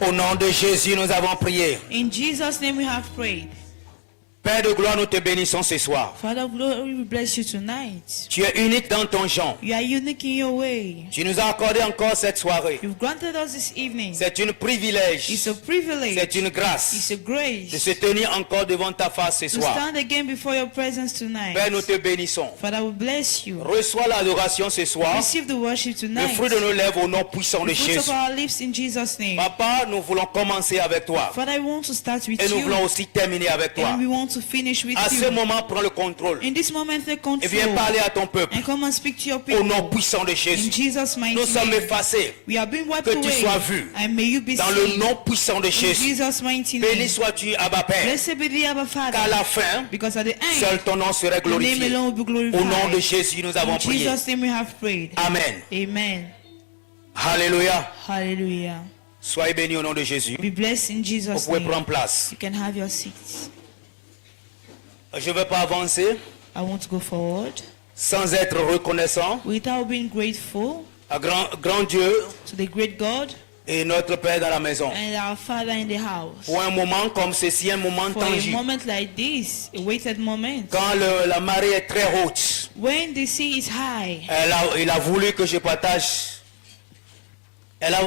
Au nom de Jésus, nous avons prié. In Jesus' name we have prayed. Père de gloire, nous te bénissons ce soir. Father of glory, we bless you tonight. Tu es unique dans ton genre. You are unique in your way. Tu nous as accordé encore cette soirée. You've granted us this evening. C'est un privilège. It's a privilege. C'est une grâce It's a grace de se tenir encore devant ta face ce to soir. stand again before your presence tonight. Père, nous te bénissons. Father, we bless you. Reçois l'adoration ce soir. Receive the worship Le tonight. fruit de nos lèvres au nom puissant de The fruit of Jésus. our lips in Jesus' name. Papa, nous voulons commencer avec toi. Father, we want to start with Et nous you. voulons aussi terminer avec toi. And we want to finish with À you. ce moment, prends le contrôle. In this moment, take Et viens control. parler à ton peuple. And come and speak to your Au people. nom puissant de In Jésus. Jesus' mighty Nous sommes name. effacés. We are being wiped Que tu away. sois vu. And may you be Dans le seen. nom puissant de In Jésus. Jesus' mighty Béni name. sois-tu, Abba Père. Blessed be the Abba Qu'à Father. la fin, Because at the end, seul ton nom serait your name glorifié. alone will be Au nom de glorified. Jésus, nous avons In prié. Jesus' name we have prayed. Amen. Amen. Alléluia. Hallelujah. Soyez bénis au nom de Jésus. Be blessed in Vous Jesus' pouvez name. prendre place. You can have your seats. Je ne vais pas avancer I want to go forward sans être reconnaissant without being grateful à grand Dieu to the great God et notre Père dans la maison. and our Father in the house. Pour un moment comme ceci, un moment For a tangible. moment like this, a waited moment, Quand la marée est très haute, when the sea is high, il a voulu que je partage.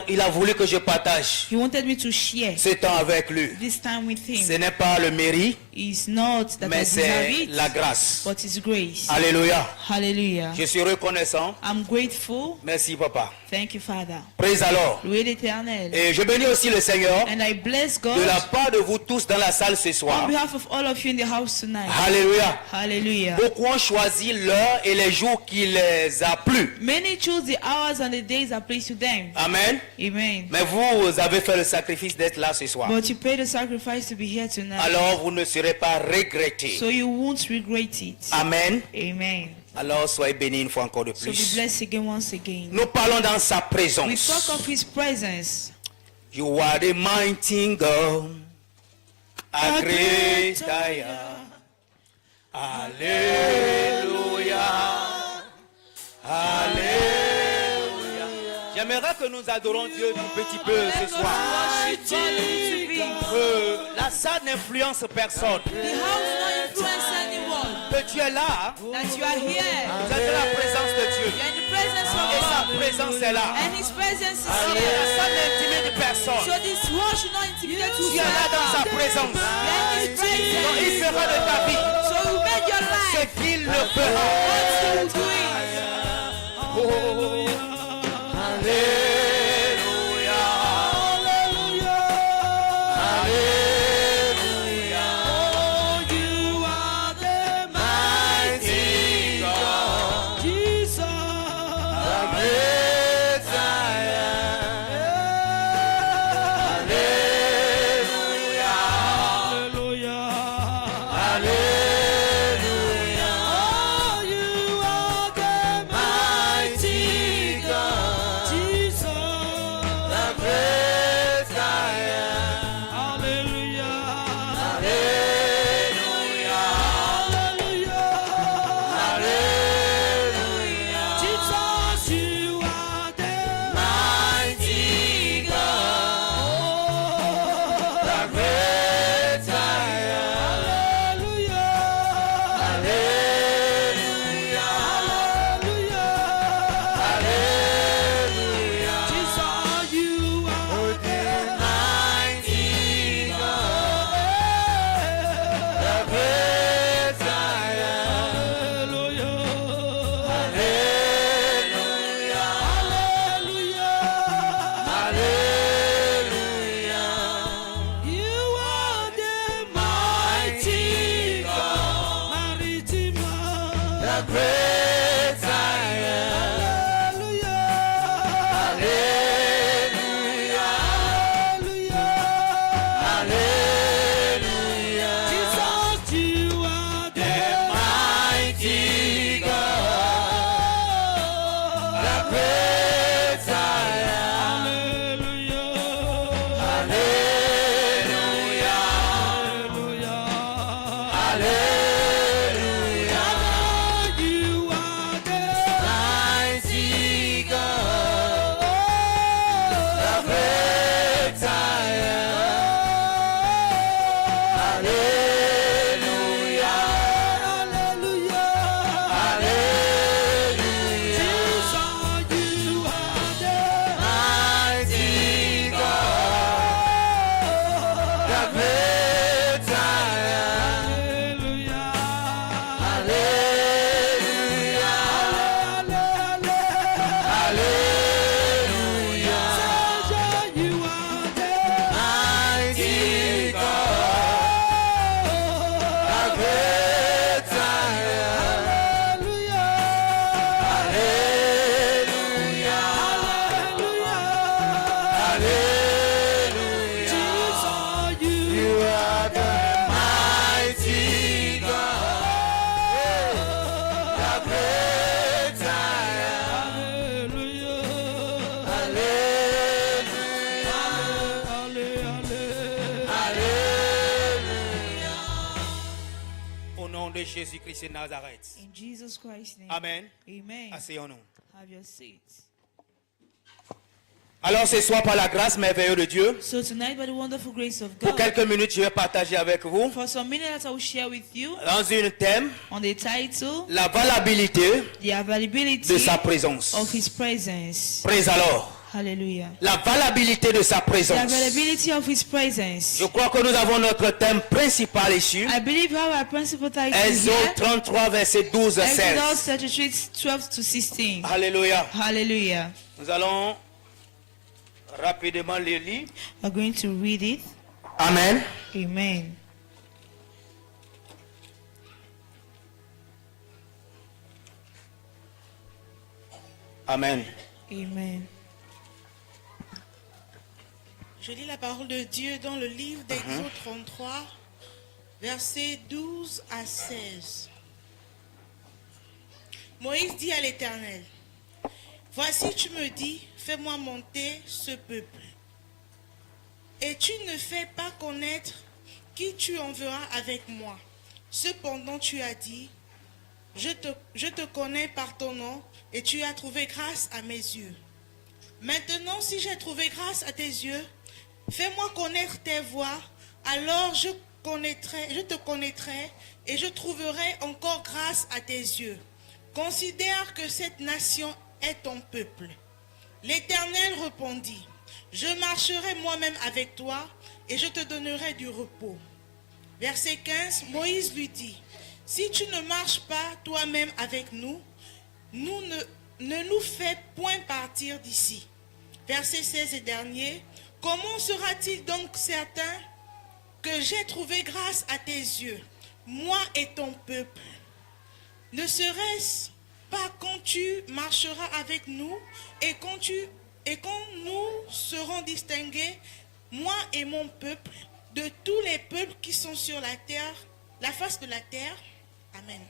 Il a voulu que je partage He wanted me to share ce temps avec lui. this time with Ce Him. n'est pas le mérite, It's not that I mais deserve c'est it, la grâce. but it's grace. Alléluia. Hallelujah. Je suis reconnaissant. I'm grateful. Merci, papa. Thank you, Father. Praise alors. Loué l'Éternel. Et je bénis aussi le Seigneur And I bless God de la part de vous tous dans la salle ce on soir. behalf of all of you in the house tonight. Alléluia. Hallelujah. Beaucoup ont choisi l'heure et les jours qui les a plu. Many choose the hours and the days that please to them. Amen. Amen. Mais vous avez fait le sacrifice d'être là ce soir. But you paid the sacrifice to be here tonight. Alors vous ne serez pas regrettés. So you won't regret it. Amen. Amen. Alors soyez bénis une fois encore de So be plus. blessed again once again. Nous parlons dans sa We présence. talk of His presence. You are the mighty God. A great I am. Alléluia. Alléluia. J'aimerais que nous adorons Dieu un petit peu ce soir. La salle n'influence personne. The house not influence anyone. Que tu es là, That you are here. vous êtes dans la présence de Dieu. You're in the presence of Et sa God. présence est là. And His presence is La here. salle n'intimide personne. So this world should not intimidate you. Tu es là dans sa présence. You're in His Donc il presence. fera de ta vie So you made your ce life. qu'il le fera. What you doing? Alléluia. Alléluia. Oh, you are the mighty God. Jesus. The great I am. Alléluia. Alléluia. Oh, you are the mighty God. Jesus. The great I am. Alléluia. Alléluia. Alléluia. Jesus, you are the mighty God. The great I am. Alléluia. Alléluia. Alléluia. Jesus, you are the mighty God. The great I am. Alléluia. Alléluia. You are the mighty God. The great I am. Alléluia. Alléluia. Jesus, you are the mighty God. The great I am. Alléluia. Alléluia. You are the mighty God. The great I Au nom de Jésus-Christ de Nazareth. In Jesus Christ's name. Amen. Amen. Asseyons-nous. Have your seat. Alors ce soir, par la grâce merveilleuse de Dieu, So tonight, by the wonderful grace of pour God, quelques minutes, je vais partager avec vous for some minutes I will share with you dans un thème, on the title, la valabilité the availability de sa présence. of His presence. Praise alors. Hallelujah. La valabilité de sa The présence. availability of His presence. Je crois que nous avons notre thème principal ici. I believe our principal title Exode here, 33, verset 12 à Exodus 16. 33, 12 to 16. Alléluia. Hallelujah. Nous allons rapidement le lire. We're going to read it. Amen. Amen. Amen. Amen. Je lis la parole de Dieu dans le livre d'Exode 33, versets 12 à 16. Moïse dit à l'Éternel, « Voici, tu me dis, fais-moi monter ce peuple. Et tu ne fais pas connaître qui tu enverras avec moi. Cependant, tu as dit, je te connais par ton nom, et tu as trouvé grâce à mes yeux. Maintenant, si j'ai trouvé grâce à tes yeux, fais-moi connaître tes voies, alors je te connaîtrai et je trouverai encore grâce à tes yeux. Considère que cette nation est ton peuple. » L'Éternel répondit, « Je marcherai moi-même avec toi et je te donnerai du repos. » Verset 15, Moïse lui dit, « Si tu ne marches pas toi-même avec nous, ne nous fais point partir d'ici. » Verset 16 et dernier, « Comment sera-t-il donc certain que j'ai trouvé grâce à tes yeux, moi et ton peuple? Ne serait-ce pas quand tu marcheras avec nous et quand nous serons distingués, moi et mon peuple, de tous les peuples qui sont sur la terre, la face de la terre? » Amen.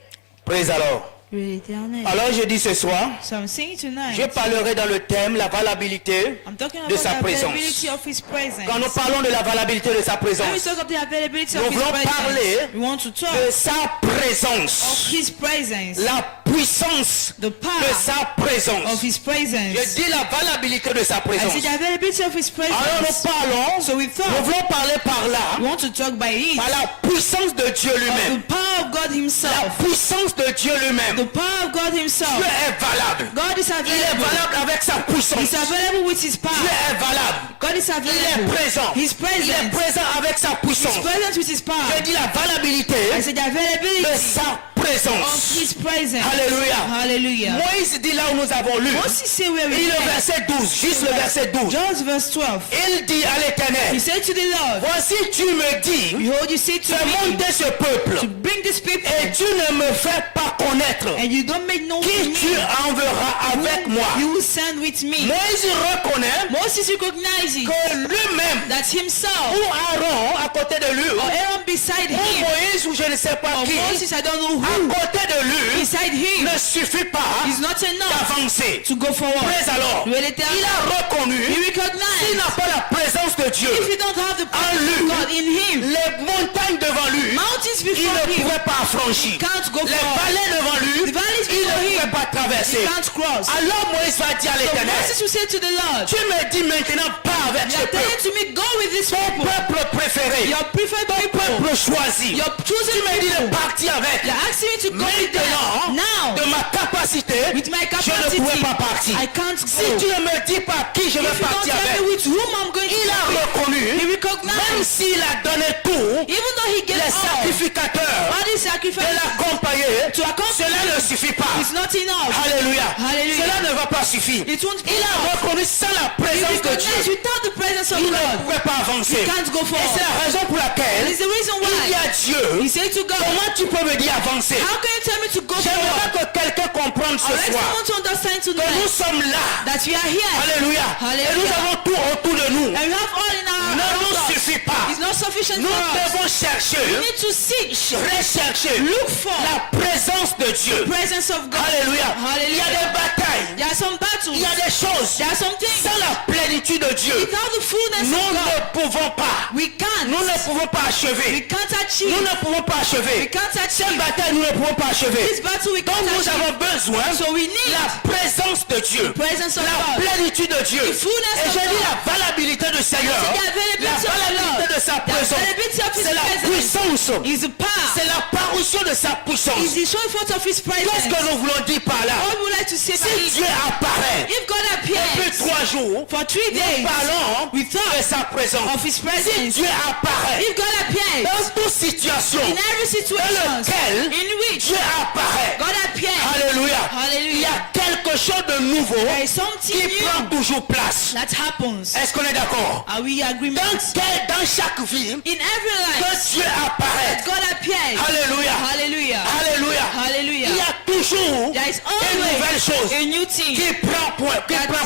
Praise alors. L'éternel. Alors je dis ce soir, So I'm saying tonight, je parlerai dans le thème la valabilité I'm talking de about sa the availability présence. of His presence. Quand nous parlons de la valabilité de sa When we présence, talk of the availability nous of His voulons parler presence, we want to talk de sa of présence, His presence, la puissance the de power sa of présence. His presence. Je dis la valabilité de sa I présence. said the availability of His Alors nous presence. parlons, So we nous thought voulons parler par we là, want to talk by it, par la puissance de Dieu of lui-même. the power of God La Himself. puissance de Dieu lui-même. The power of God Dieu Himself. est valable. God is Il est available. valable avec sa puissance. He's available with His Dieu power. est valable. God is Il est available. présent. He's Il est present. présent avec sa puissance. He's present with His Je power. dis la valabilité I said the de availability sa of présence. His presence. Alléluia. Hallelujah. Moïse dit là où nous avons lu, Moses say where il we dit le read, verset 12, juste le verset 12. Just verse 12. Il dit à He l'Éternel, said to the Lord, voici tu me dis, behold, you say to fais me monter ce peuple to bring this people, et tu ne me fais pas connaître and you don't make known to qui tu me enverras avec moi. you will send with me. Moïse reconnaît Moses recognizes que lui-même that himself, ou Aaron à côté de lui, or Aaron beside ou him, Moïse ou je ne sais pas or qui, Moses, I don't know à who, côté de lui, beside him, ne suffit pas is not enough d'avancer. to go forward. Mais alors, Lui, il l'Éternel, a reconnu he qu'il recognized n'a pas la présence de Dieu. if you don't have the En presence lui, of God in him, les montagnes devant lui, mountains il before ne him pouvait pas franchir. can't go Les forward. vallées devant lui, The valleys il before ne him, pouvait pas he traverser. can't cross. Alors Moïse va dire à So l'Éternel, Moses will say to the Lord, tu me dis maintenant pas avec you ce are telling peuple, to me, go with this ton people, peuple préféré, your preferred people, peuple choisi. your Tu chosen me dis de people. partir avec. You're asking me to go with them. Maintenant, Now, de ma capacité, with my je ne capacity, pouvais pas partir. I can't Si go. tu ne me dis pas qui je vais If you don't partir tell avec, me with whom I'm going il to a go with, reconnu, he même recognized, s'il a donné tout, even though he gave les all sacrificateurs the de sacrifices l'accompagner, to accompany cela ne suffit pas. is not enough. Alléluia. Hallelujah. Cela ne va pas suffire. It won't be Il a enough. reconnu sans la He présence de recognized Dieu, without the presence of il ne God, pouvait pas avancer. he can't go Et c'est forward. la raison pour That laquelle is the reason il y why a Dieu. he said to God, Comment tu peux me dire avancer? how can you tell me to go J'aimerais forward? que quelqu'un comprenne comprendre I would ce like soir someone to understand que nous tonight sommes là. that we are here. Alléluia. Hallelujah. Et nous avons tout autour de nous. And we have all in our Ne around nous us. suffit pas. It's not sufficient Nous for us. devons We chercher, need to seek rechercher Look for la présence de Dieu. the presence of God. Alléluia. Il y a des Hallelujah. batailles. There are some battles. Il y a des choses. There are some things. Sans la plénitude de Dieu, Without the fullness nous of God, ne pouvons pas. we can't. Nous ne pouvons pas We achever. can't achieve. Nous ne pouvons pas We achever. can't Cette achieve. bataille, nous ne pouvons pas achever. This battle we Donc can't nous achieve. avons besoin So we need la présence de Dieu. presence of La God. plénitude de Dieu. The fullness Et of je dis God. la valabilité du Seigneur. I said the availability La of the valabilité Lord. de sa The présence. availability of His C'est la presence. puissance. Is the power. C'est la parution de sa puissance. Is the show forth of His presence. Qu'est-ce que nous voulons dire par là? What would like to say by Si it? Dieu apparaît If God depuis appears 3 jours, for 3 nous days parlons we thought de sa présence. of His Si presence. Dieu apparaît If God appears dans toute situation in every situation dans laquelle in which Dieu apparaît, God appears, alléluia, il y hallelujah, a quelque chose de nouveau there is something qui prend new toujours place. that happens. Est-ce qu'on est d'accord? Are we agreement? Dans chaque vie, In every que life, Dieu apparaît, that God appears. alléluia, Hallelujah. alléluia, Hallelujah. il y a toujours There is une nouvelle always chose a new thing qui prend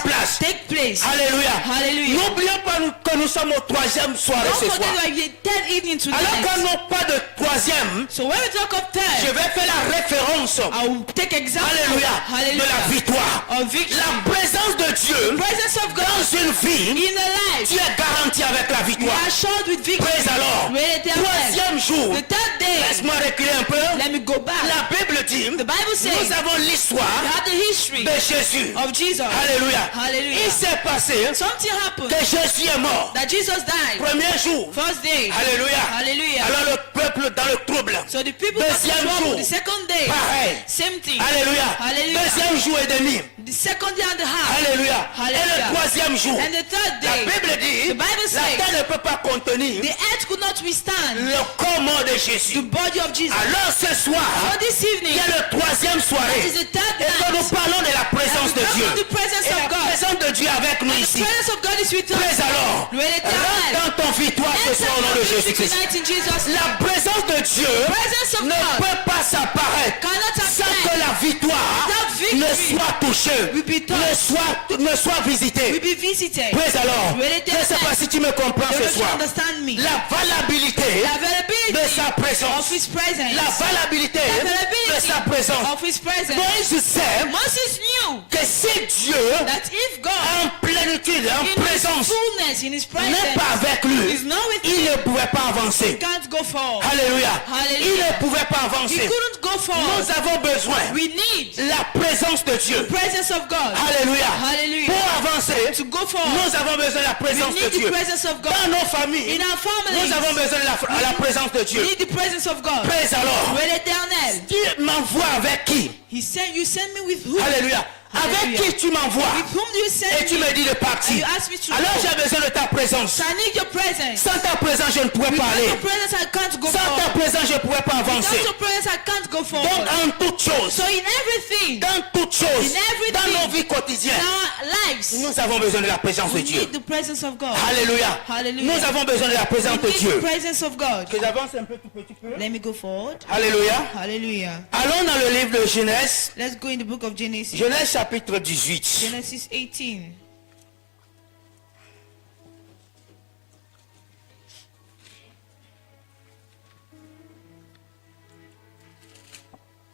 place. take place. Alléluia. Hallelujah. N'oublions pas que nous sommes au 3e soirée Don't ce forget soir. that we are third evening Alors tonight. qu'on n'a pas de 3e, So when we talk of je third, vais faire la référence, I will take example. alléluia, de la Hallelujah. victoire. Of victory. La présence de Dieu Presence of God dans une vie, in a life. tu es garanti avec la We victoire. are assured with victory. Praise alors. Read it 3e jour, The third day. laisse-moi reculer un peu. Let me go back. La Bible dit, The Bible says nous avons we l'histoire have the history de Jésus. of Jesus. Alléluia. Hallelujah. Il s'est passé Something happened que Jésus est mort. that Jesus died. Premier jour. First day. Alléluia. Hallelujah. Alors le peuple dans le trouble. So the people got in Deuxième trouble. jour. The second day. Pareil. Same thing. Alléluia. Hallelujah. Deuxième jour et demi. The second day and a half. Alléluia. Et Hallelujah. le troisième jour. And the third La day. Bible dit, The Bible la says terre ne peut pas contenir the earth could not withstand le corps mort de the Jésus. body of Jesus. Alors ce soir, So this il evening, y a le 3e it soirée. is the third Et que nous night. parlons de la présence And de we come Dieu. to the presence Et of la God. présence de Dieu avec nous The ici. presence of God is with us. Mais alors, Louez l'Éternel. rentre dans ton victoire ce Enter soir au nom de your victory Jésus-Christ. tonight in Jesus' name. La présence de Dieu Presence of ne God peut pas s'apparaître cannot sans appear. que la victoire That victory ne soit touchée, will be touched. ne soit We visitée. be visited. Praise alors. Louez Je ne sais l'Éternel. pas si tu me comprends Don't ce you soir. understand me? La valabilité The de availability sa présence. of His presence. La valabilité The de availability sa présence. of His presence. Moïse sait Moses knew que si Dieu that if God en plénitude, en in His présence, fullness, in His n'est presence, pas avec lui, is not with il him, ne pouvait pas avancer. can't go forward. Alléluia. Hallelujah. Il ne pouvait pas He avancer. couldn't go forward. Nous avons besoin We need la présence de Dieu. the presence of God. Alléluia. Hallelujah. Pour avancer, To go forward, nous avons besoin de la we présence de need the Dieu. presence of God. Dans nos familles, In our families, nous avons besoin de la présence de we Dieu. need the presence of God. Praise alors. Louez l'Éternel. Dieu m'envoie avec qui? You send me with who? Alléluia. Avec Hallelujah. qui tu m'envoies? With whom do you send Et tu me? me dis de And partir. you ask me to Alors go. j'ai besoin de ta présence. So I need your presence. Sans ta présence, je ne pourrais pas Without aller. your presence, I can't go Sans ta forward. présence, je ne pourrais pas avancer. Without your presence, I can't go Donc forward. en toutes choses, So in everything, dans toutes choses, In everything, dans nos vies in quotidiennes, our lives, nous avons besoin de la présence de we Dieu. need the presence of God. Alléluia. Hallelujah. Nous avons besoin de la présence de We need Dieu. the presence of God. Que j'avance un peu tout petit peu. Let me go forward. Alléluia. Hallelujah. Allons dans le livre de Genèse. Let's go in the book of Genesis. Genèse chapitre 18. Genesis 18.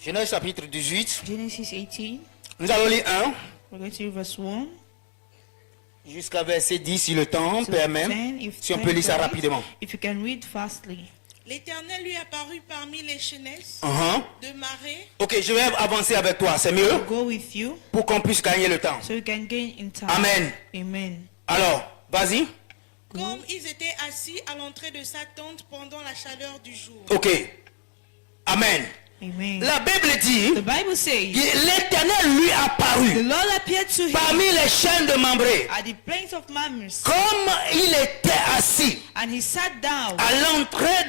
Genèse chapitre 18. Genesis 18. Nous allons lire 1 We're going to read verse 1. jusqu'à verset 10 si le temps to permet. 10, Si on peut lire ça rapidement. L'Éternel lui apparut parmi les chênesses Uh-huh. de Marée. Ok, je vais avancer avec toi, c'est mieux Go with you pour qu'on puisse gagner le temps. so you can gain in time. Amen. Amen. Alors, vas-y. Comme ils étaient assis à l'entrée de sa tente pendant la chaleur du jour. Ok. Amen. Amen. La Bible dit, The Bible says l'Éternel lui the apparut Lord appeared to him parmi les chaînes de Mambré. at the plains of Mamre, Comme il était assis and he sat down à l'entrée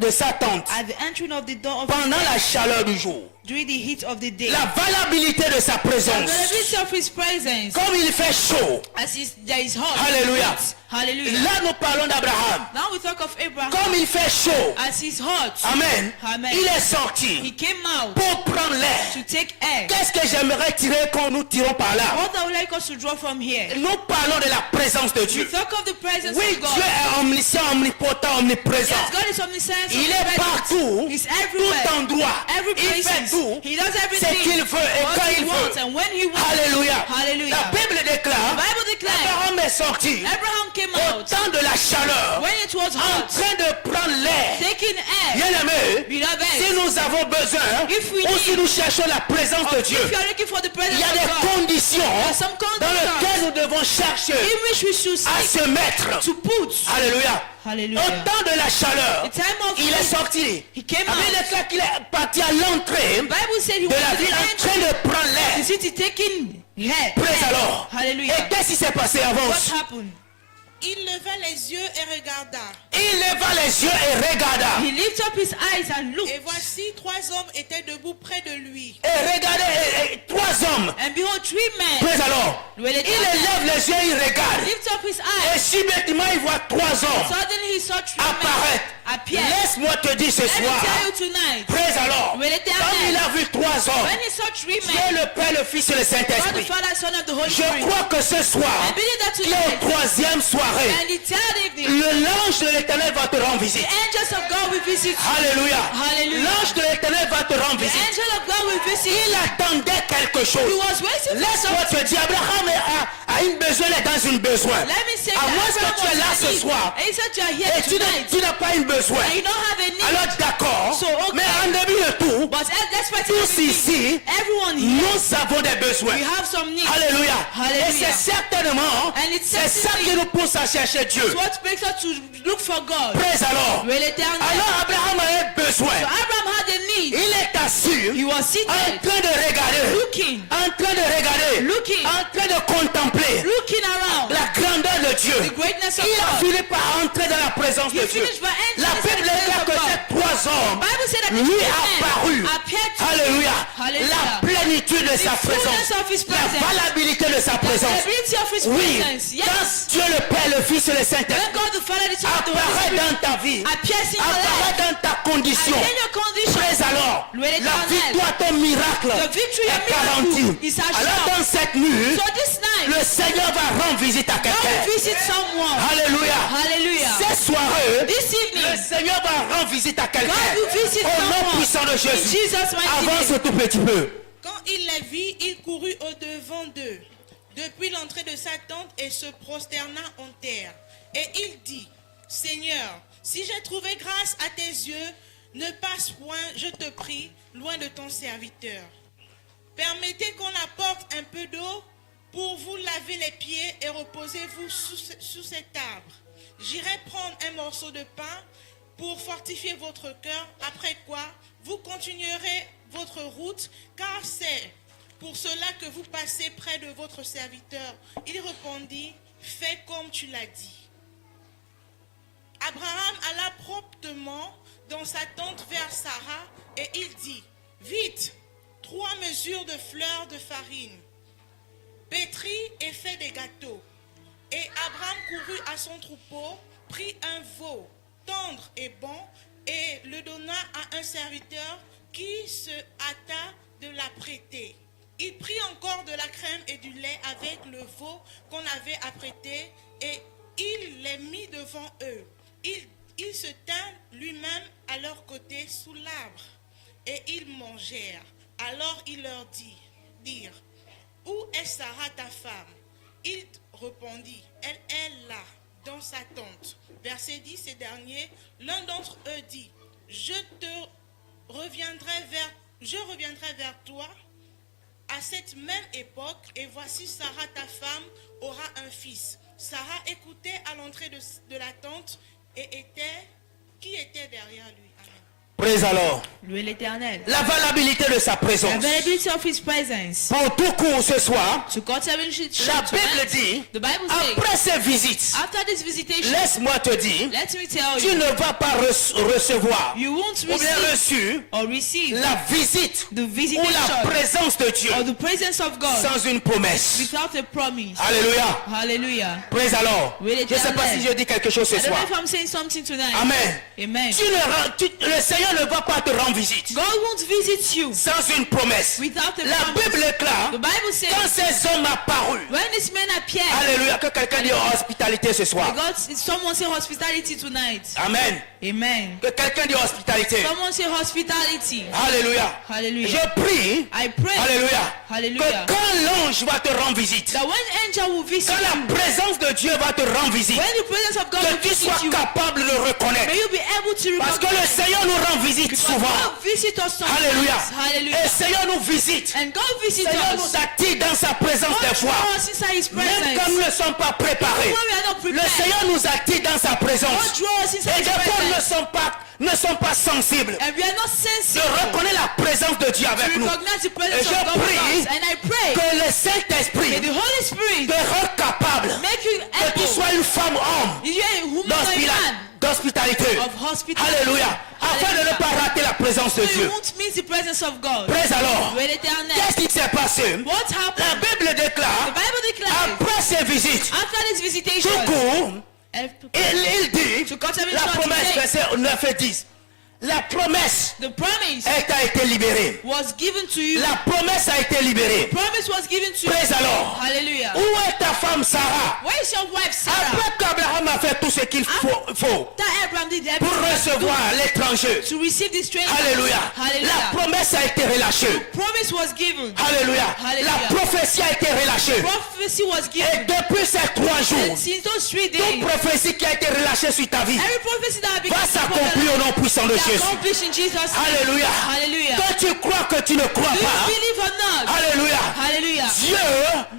de sa tente at the entry of the door of pendant his la tent chaleur du jour. during the heat of the day. la valabilité de sa The présence. availability of his presence. Comme il fait chaud. As there is hot. Alléluia. Hallelujah. Là, nous parlons d'Abraham. Now we talk of Abraham. Comme il fait chaud. As he's hot. Amen. Amen. Il est He sorti came out pour prendre l'air. to take air. Qu'est-ce que j'aimerais tirer quand nous tirons par là? What I would like us to draw from here. Nous parlons de la présence de We Dieu. talk of the presence Oui, of God. Dieu est omniscient, omnipotent, omniprésent. Yes, God is omniscient. Il est partout, He's tout everywhere. endroit. Every Il place. fait tout He does ce everything. qu'il veut et What quand he il wants veut. and when he wants. Alléluia. Hallelujah. La Bible déclare, The Bible declares Abraham est sorti Abraham came au out temps de la chaleur, when it was en hot, train de prendre l'air. taking air. Bien-aimé, Beloved, si nous avons besoin, If we ou need- si nous cherchons la présence de Dieu, if you are looking for the il presence y a of des God, conditions there are some dans conditions lesquelles nous devons chercher in which we should à seek se mettre. to put. Alléluia. Hallelujah. Au temps de la chaleur, The time of il est heat, sorti. he came La Bible out. déclare qu'il est parti à l'entrée The Bible said he de la was ville en in train de prendre the l'air. city taking air. Praise alors. Hallelujah. Et qu'est-ce qui s'est passé avant? What happened? Il leva les yeux et regarda. Il leva les yeux et regarda. He lifted up his eyes and Et looked. voici, 3 hommes étaient debout près de lui. Et regardez, et 3 hommes. And behold, 3 men. Praise alors. Il Really élève les yeux, il regarde. lift up his Et eyes. subitement, il voit 3 hommes Suddenly he saw 3 apparaître. men appear. Laisse-moi te dire ce Let me soir. tell you tonight. Praise alors. Really Comme il a vu 3 hommes, When he saw 3 Dieu men, le Père, le Fils et le God the Saint-Esprit. Father, Son, and the Holy Je Spirit. crois que ce soir, I believe that qui est au tonight, 3e soirée, and the third evening, l'ange de l'Éternel va te rendre the visite. angels of God will visit you. Alléluia. Hallelujah. L'ange de l'Éternel va te rendre The visite. angel of God will visit Il you. attendait quelque He chose. was waiting for Laisse-moi something. te dire, Abraham a une besoin, il est dans une besoin. Let me say À moins que Abraham tu es là was ce in need. soir And he said you are here et tonight. tu n'as pas une besoin. And you don't have a need. Alors d'accord, So, okay. mais en début de tout, But despite tous everything, ici, everyone here, nous avons des besoins. we have some needs. Alléluia. Hallelujah. Et c'est certainement, And it's c'est ça certainly- qui nous pousse à chercher Dieu. It's what makes us to look for God. Praise alors. Well, eternal. Alors Abraham avait besoin. So Abraham had a need. Il est assis, He was en seated, train de regarder, looking, en train de regarder, Looking. en train de contempler looking around. la grandeur de Dieu. The greatness of Il a God. fini par entrer dans la présence de He Dieu. finished by entering La into the Bible presence déclare of que God. ces 3 hommes Bible said that the lui 3 apparu. men appeared to him. Alléluia. Hallelujah. La plénitude de sa fullness présence. of his La presence. valabilité de sa The présence. ability of his Oui. presence. Yes. Quand Dieu le Père, le Fils et le When Saint-Esprit God the Father, the Son, and the Holy apparaît Spirit dans ta vie, appears in your apparaît life, dans ta condition, and in your condition, praise alors, Loué la l'Éternel. victoire, ton miracle the victory est and miracle garantie. is assured. Alors dans cette nuit, So this night, le Seigneur va rendre visite à God quelqu'un. will visit someone. Alléluia. Hallelujah. Cette soirée, This le evening, Seigneur va rendre visite à quelqu'un. God will visit Au nom someone. puissant de In Jésus. Jesus' mighty Avance name. tout petit peu. Quand il les vit, il courut au-devant d'eux, depuis l'entrée de sa tente, et se prosterna en terre. Et il dit, Seigneur, si j'ai trouvé grâce à tes yeux, ne passe point, je te prie, loin de ton serviteur. Permettez qu'on apporte un peu d'eau pour vous laver les pieds et reposez-vous sous cet arbre. J'irai prendre un morceau de pain pour fortifier votre cœur, après quoi vous continuerez votre route, car c'est pour cela que vous passez près de votre serviteur. Il répondit, fais comme tu l'as dit. Abraham alla promptement dans sa tente vers Sarah et il dit, vite, 3 mesures de fleurs de farine, pétris et fait des gâteaux. Et Abraham courut à son troupeau, prit un veau tendre et bon et le donna à un serviteur qui se hâta de la prêter. Il prit encore de la crème et du lait avec le veau qu'on avait apprêté et il les mit devant eux. Il se tint lui-même à leur côté sous l'arbre et ils mangèrent. Alors il leur dirent, où est Sarah ta femme? Il répondit, elle est là, dans sa tente. Verset 10 et dernier, l'un d'entre eux dit, je reviendrai vers toi à cette même époque, et voici Sarah ta femme aura un fils. Sarah écoutait à l'entrée de la tente et qui était derrière lui. Amen. Praise alors. Louez l'Éternel. La valabilité de sa présence. Availability of His presence. Pour tout cours ce soir, To God's availability. la Bible dit, The Bible says, après ces visites, after this visitation, laisse-moi te dire, let me tell tu you, ne vas pas recevoir you won't ou bien receive reçu or receive la visite the ou visitation la présence de Dieu or the presence of God sans une promesse. without a promise. Alléluia. Hallelujah. Praise alors. Oui, Je ne sais pas si je dis quelque chose ce I don't know soir. if I'm saying something tonight. Amen. Amen. Le Seigneur ne va pas te rendre visite God won't visit you sans une promesse. without a La promise. Bible est claire. The Bible says, Quand ces hommes apparus, when this man appeared, alléluia, que quelqu'un dise hospitalité ce soir. God, someone say hospitality tonight. Amen. Amen. Que quelqu'un dise hospitalité. Someone say hospitality. Alléluia. Hallelujah. Je prie. I pray. Alléluia. Hallelujah. Que quand l'ange va te rendre visite, That when angel will visit quand la you, présence de Dieu va te rendre visite, when the presence of God will que tu sois visit you, capable de le reconnaître. may you be able to Parce que le recognize. Seigneur nous rend visite Because souvent. God visit us sometimes. Alléluia. Hallelujah. Et le Seigneur nous visite. And God visits Seigneur us. nous attire dans sa présence des God fois. draws us inside His Même presence. quand nous ne sommes pas préparés. When we are not Le prepared, Seigneur nous attire dans sa God présence. draws us inside Et His des fois, presence. ne sont pas sensibles And we are not de sensible reconnaître la présence de Dieu to avec nous. recognize the Et presence je of God with prie us. And I pray que le may Saint-Esprit the Holy Spirit te rende capable make you que tu able. sois une femme homme You are a woman or a man d'hospitalité. of hospitality. Alléluia. Afin de ne pas rater la présence de So you Dieu. won't miss the presence of God. Praise alors. Louez l'Éternel. Qu'est-ce qui s'est passé? What La happened? Bible The déclare, Bible declares après ces visites, after this tout visitation, court, il dit, To cut every la short promesse, today. verset 9 et 10, la promesse the promise a été libérée. was given to you. La promesse a été libérée. Promise was given to you. Praise alors. Hallelujah. Où est ta femme Sarah? Where is your wife Sarah? Après qu'Abraham a fait tout ce qu'il faut That Abraham did pour everything recevoir l'étranger. to receive this stranger. Alléluia. Hallelujah. La promesse a été relâchée. Promise was given. Alléluia. Hallelujah. La prophétie a été relâchée. Prophecy was Et given. depuis ces 3 And jours, since those 3 toute days, prophétie qui a été relâchée sur ta vie every prophecy that had been va s'accomplir au nom puissant de Jésus. accomplished in Jesus' name. Alléluia. Hallelujah. Que tu crois que tu ne crois Do you pas. believe or not? Alléluia. Hallelujah. Dieu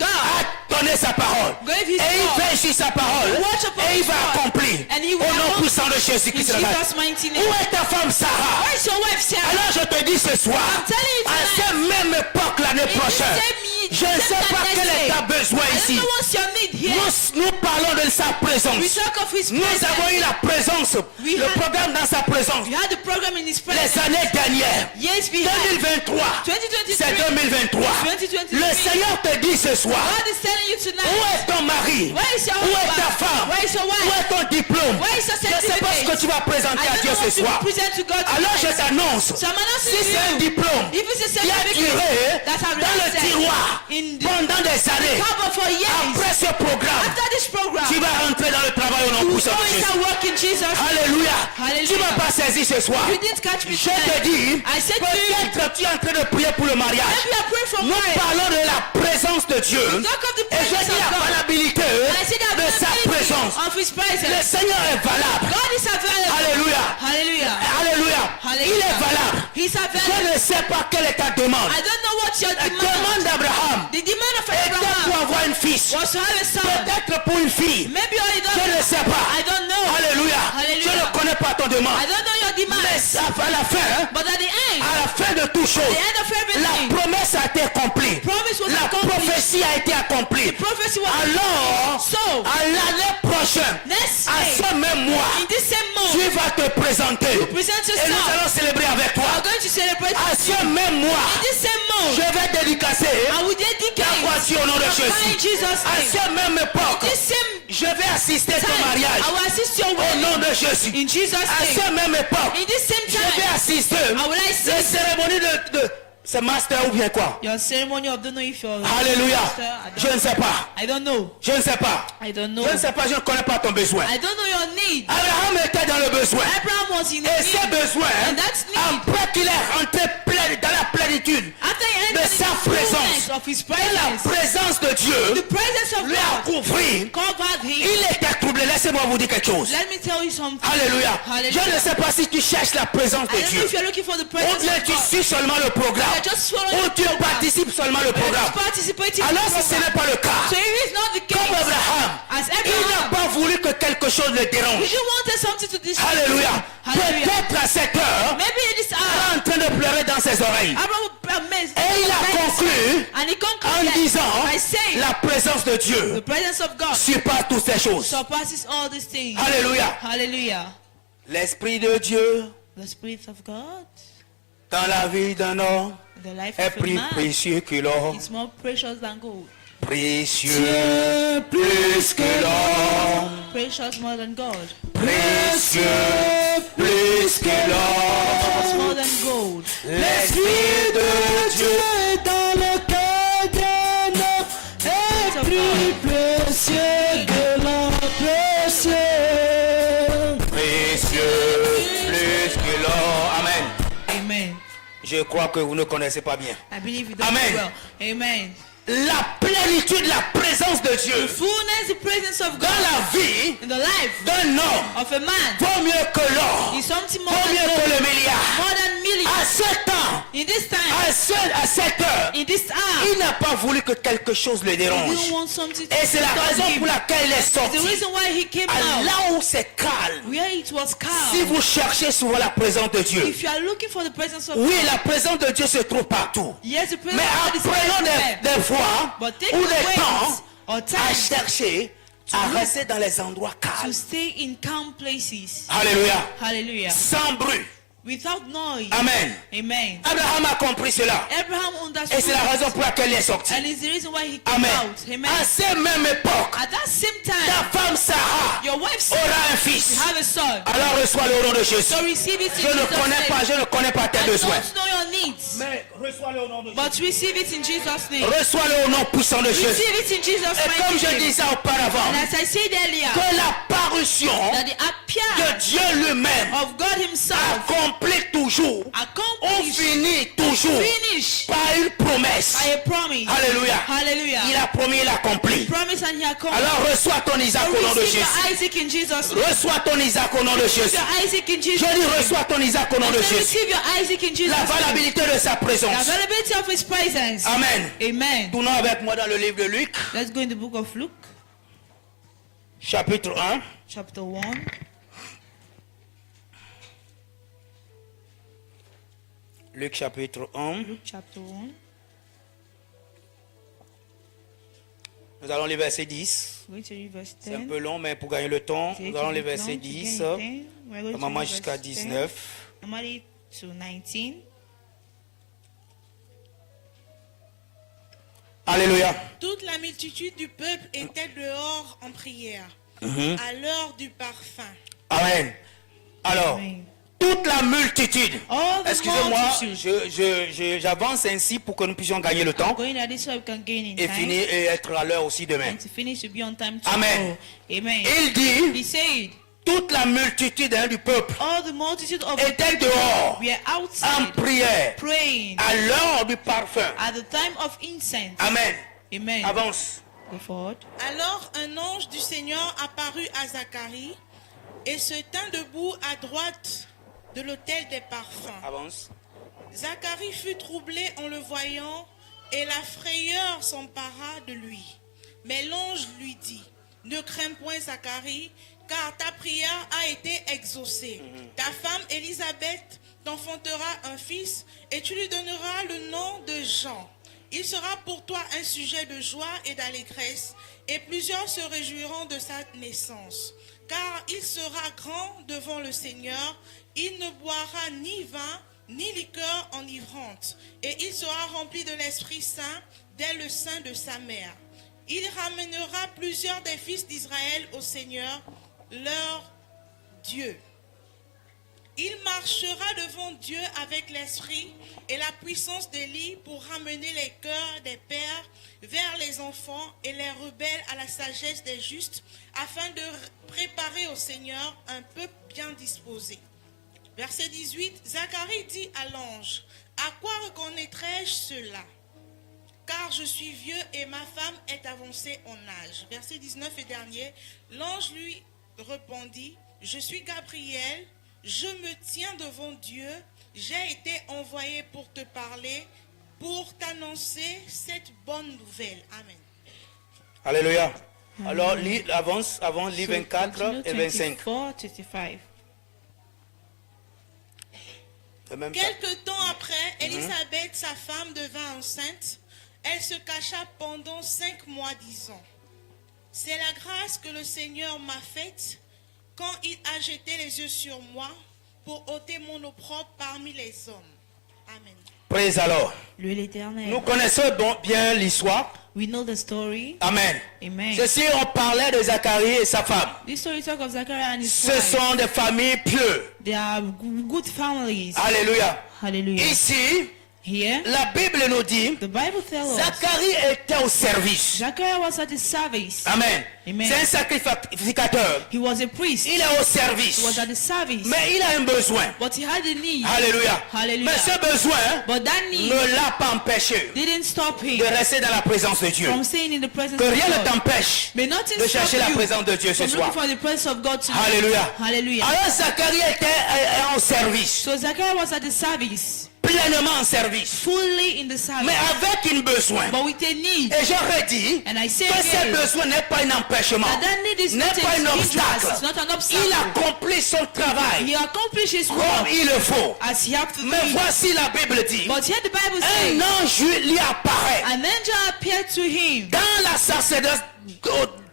a donné sa parole. Gave his Et il word. veille sur sa parole. Watch upon Et il his va word. accomplir. And he will Au nom accomplish puissant de In Jésus-Christ. de Nazareth. Jesus' mighty Où name. est ta femme Sarah? Where is your wife Sarah? Alors je te dis ce soir, I'm telling you à tonight, cette même époque l'année in prochaine, this same je ne sais pas quel est ta besoin I ici. don't know what's your need here. Nous parlons de sa We présence. talk of his Nous presence. avons eu la présence, We le had- programme dans sa présence. We had the program in his Les presence. années dernières, Yes, we had 2023, 2023. c'est 2023. 2023. Le Seigneur te dit ce soir, God is telling you où tonight. est ton mari? Where is your Où est husband? ta femme? Where is your Où wife? est ton diplôme? Where is your Je ne sais pas ce que certificate? tu vas présenter I à don't Dieu know ce what you soir. present to God Alors je tonight. t'annonce, So I'm announcing si to c'est un you, diplôme if it's a qui a certificate duré that have dans le lasted tiroir in the pendant des années, cover for years, après ce programme, after this program, tu vas rentrer dans le travail au nom you puissant go de Jésus. inside work in Jesus. Alléluia. Hallelujah. Tu ne m'as pas saisi ce soir. You didn't catch me Je te tonight. dis, I said to you, peut-être tu es en train de prier pour le mariage. maybe I pray for Nous marriage. parlons de la présence de Dieu. Talk of the Et je presence dis of la God. valabilité And I said that de sa présence. of his Le presence. Seigneur est valable. God is available. Alléluia. Hallelujah. Alléluia. Hallelujah. Il est valable. He's Je available. ne sais pas quelle est ta demande. I don't know what your La demand. demande d'Abraham The demand of était pour Abraham avoir un fils. was to have a son. Peut-être pour une fille. Maybe you Je don't. ne sais pas. I don't know. Alléluia. Hallelujah. Je ne connais pas ton demande. I don't know your demand. Mais à la fin, But at the end, à la fin de toute chose, the end of la everything, promesse a été accomplie. promise was La accomplished. prophétie a été accomplie. The prophecy was Alors, so. à l'année prochaine, Next à day, ce même mois, in this same tu month, vas te présenter. present Et nous yourself. allons célébrer avec toi. We are going to celebrate. À ce même mois, In this same je month, vais dédicacer I will ta dedicate voiture au nom de your cry in Jésus. Jesus' À name. cette même époque, This same je vais assister à ton time, mariage I will assist your au wedding nom de Jésus. in Jesus' À name. cette même époque, In this same je vais time, assister I will à assist la cérémonie de c'est master ou bien quoi? your ceremony of don't know if you're Alléluia. I Je ne sais pas. don't know. Je ne sais pas. I don't know. Je ne sais pas, je ne connais pas ton besoin. I don't know your need. Abraham était dans le besoin. Abraham was in Et ses need. besoins, And that's need. après qu'il est rentré dans la plénitude After he de sa présence, of His et presence, la présence de the Dieu presence of lui a God couvert. covered him. Il était troublé. Laissez-moi vous dire quelque chose. Let me tell you something. Alléluia. Hallelujah. Je ne sais pas si tu cherches la présence de I don't know Dieu. if you're looking for the Ou presence bien of tu God. suis seulement le programme. You're just following Ou the tu program. participes seulement le You're programme. just participating in Alors the si ce n'est program. pas le cas, So it is not the case. comme Abraham, As il n'a Abraham, pas voulu que quelque chose le he dérange. didn't want something to distract Alléluia. him. Hallelujah. Peut-être à cette heure, Maybe in this il hour, est en train de pleurer dans ses oreilles. Abraham Et il a conclu and he en concluded disant by saying la présence de the Dieu presence of God surpasse toutes ces choses. surpasses all these things. Alléluia. Hallelujah. L'Esprit de Dieu The Spirit of God dans la vie d'un homme in the life est of a plus man précieux que l'or. is more precious than gold. Précieux plus que l'or. Precious more than gold. Précieux plus que l'or. It's more than gold. L'Esprit de Dieu dans le cœur d'un homme est plus précieux que l'or. Précieux. Précieux plus que l'or. Amen. Amen. Je crois que vous ne connaissez pas bien. I believe you don't Amen. well. Amen. La plénitude, la présence de The Dieu fullness, the presence of dans God la vie in the life d'un homme of a man vaut mieux que l'or, is something more vaut than mieux que gold, le milliard. more than millions. À ce temps, In this time, à cette heure, in this hour, il n'a pas voulu que quelque chose le he dérange. didn't want something to Et c'est la stop raison him. pour laquelle il est The sorti. reason why he came À out, là où c'est calme. where it was calm. Si vous cherchez souvent la présence de Dieu, If you are looking for the presence of oui, God, la présence de Dieu se trouve partout. yes, the presence Mais of God is apprenons everywhere. des fois But take ou the des ways temps or à time chercher, à rester dans les endroits to calmes. stay in calm places. Alléluia. Hallelujah. Sans bruit. Without noise. Amen. Amen. Abraham a compris cela. Abraham Et understood c'est la raison pour laquelle il est sorti. and it's the reason why he came Amen. out. Amen. À cette même époque, At that same ta time, femme Sarah your wife said aura un you fils. have a son. Alors reçois le nom de Jésus. So receive it in Je ne Jesus' connais pas, name. je ne connais pas tes I besoins. don't know your needs, Mais reçois le nom de Jésus. but receive it in Jesus' name. Reçois-le au nom puissant de Jésus. Receive it in Jesus' Et comme mighty je name. disais auparavant, And as I said earlier, que la parution that the de appearance Dieu lui-même of God Himself accomplit toujours, on accomplished, finit toujours finished par une promesse. by a promise. Alléluia. Hallelujah. Il a promis, il accomplit. Promise and He accomplished. Alors reçois ton Isaac au nom de Receive Jésus. your Isaac in Jesus' name. Reçois ton Isaac au nom de Receive Jésus. your Isaac in Jesus' Je dis name. reçois ton Isaac au nom de And Jésus. receive your Isaac in Jesus' La name. valabilité de sa The présence. availability of His presence. Amen. Amen. Tournons avec moi dans le livre de Luc, Let's go in the book of Luke, chapitre 1. chapter 1. Luc chapitre 1. Luke chapter 1. Nous allons les versets 10. Going to read verse 10. C'est un peu long, mais pour gagner le temps, It's nous allons les a bit long versets to 10, gain 10. We're going to maman read jusqu'à verse 10, 19. normally to 19. Alléluia. Toute la multitude du peuple était dehors en prière, à l'heure du parfum. Amen. Alors, Amen. toute la multitude. All the Excusez-moi, multitude. j'avance ainsi pour que nous puissions gagner le temps Going at this way we can gain in et time. finir et être à l'heure aussi demain. And to finish to be on time Amen. tomorrow. Amen. Il dit, He said, toute la multitude du peuple all the multitude of était dehors we are en outside prière praying à l'heure du parfum. at the time of incense. Amen. Amen. Avance. Go forward. Alors un ange du Seigneur apparut à Zacharie et se tint debout à droite de l'autel des parfums. Avance. Zacharie fut troublé en le voyant et la frayeur s'empara de lui. Mais l'ange lui dit, ne crains point Zacharie, car ta prière a été exaucée. Ta femme Élisabeth t'enfantera un fils et tu lui donneras le nom de Jean. Il sera pour toi un sujet de joie et d'allégresse et plusieurs se réjouiront de sa naissance. Car il sera grand devant le Seigneur, il ne boira ni vin ni liqueur enivrante et il sera rempli de l'Esprit Saint dès le sein de sa mère. Il ramènera plusieurs des fils d'Israël au Seigneur, leur Dieu. Il marchera devant Dieu avec l'esprit et la puissance d'Élie pour ramener les cœurs des pères vers les enfants et les rebelles à la sagesse des justes, afin de préparer au Seigneur un peuple bien disposé. Verset 18, Zacharie dit à l'ange, à quoi reconnaîtrai-je cela? je suis vieux et ma femme est avancée en âge. Verset 19 et dernier. L'ange lui répondit, je suis Gabriel, je me tiens devant Dieu, j'ai été envoyé pour te parler, pour t'annoncer cette bonne nouvelle. Amen. Alléluia. Alors, avance avant, lis So, 24 continue et 25. 24, 25. C'est même ça. Quelque temps après, Élisabeth, sa femme, devint enceinte. Elle se cacha pendant 5 mois, disant, c'est la grâce que le Seigneur m'a faite quand il a jeté les yeux sur moi pour ôter mon opprobre parmi les hommes. Amen. Praise alors. Louez l'Éternel. Nous connaissons donc bien l'histoire. We know the story. Amen. Amen. Ceci, on parlait de Zacharie et sa femme. This story talk of Zachariah and his Ce wife. sont des familles pieuses. They are good families. Alléluia. Hallelujah. Ici, Here, la Bible nous dit, the Bible tells us Zacharie était au service. Zachariah was at the service. Amen. Amen. C'est un sacrificateur. He was a priest. Il est au service. He was at the service. Mais il a un besoin. But he had a need. Alléluia. Hallelujah. Mais ce besoin But that need ne l'a pas empêché didn't stop him de rester dans la présence de Dieu. from staying in the presence Que of rien ne God. t'empêche May nothing de stop chercher la you présence de Dieu ce from soir. looking for the presence of God tonight. Alléluia. Hallelujah. Alors Zacharie était en service. So Zachariah was at the service, Pleinement en service. fully in the service, Mais avec un besoin. but with a need. Et j'aurais dit And I say que ce again, besoin n'est pas un empêchement. that need is N'est not pas un an hindrance, obstacle. it's not an obstacle. Il accomplit son travail He accomplished his comme work il le faut. as he had to Mais do. voici la Bible dit, But here the Bible un says, ange lui apparaît an angel appeared to him dans la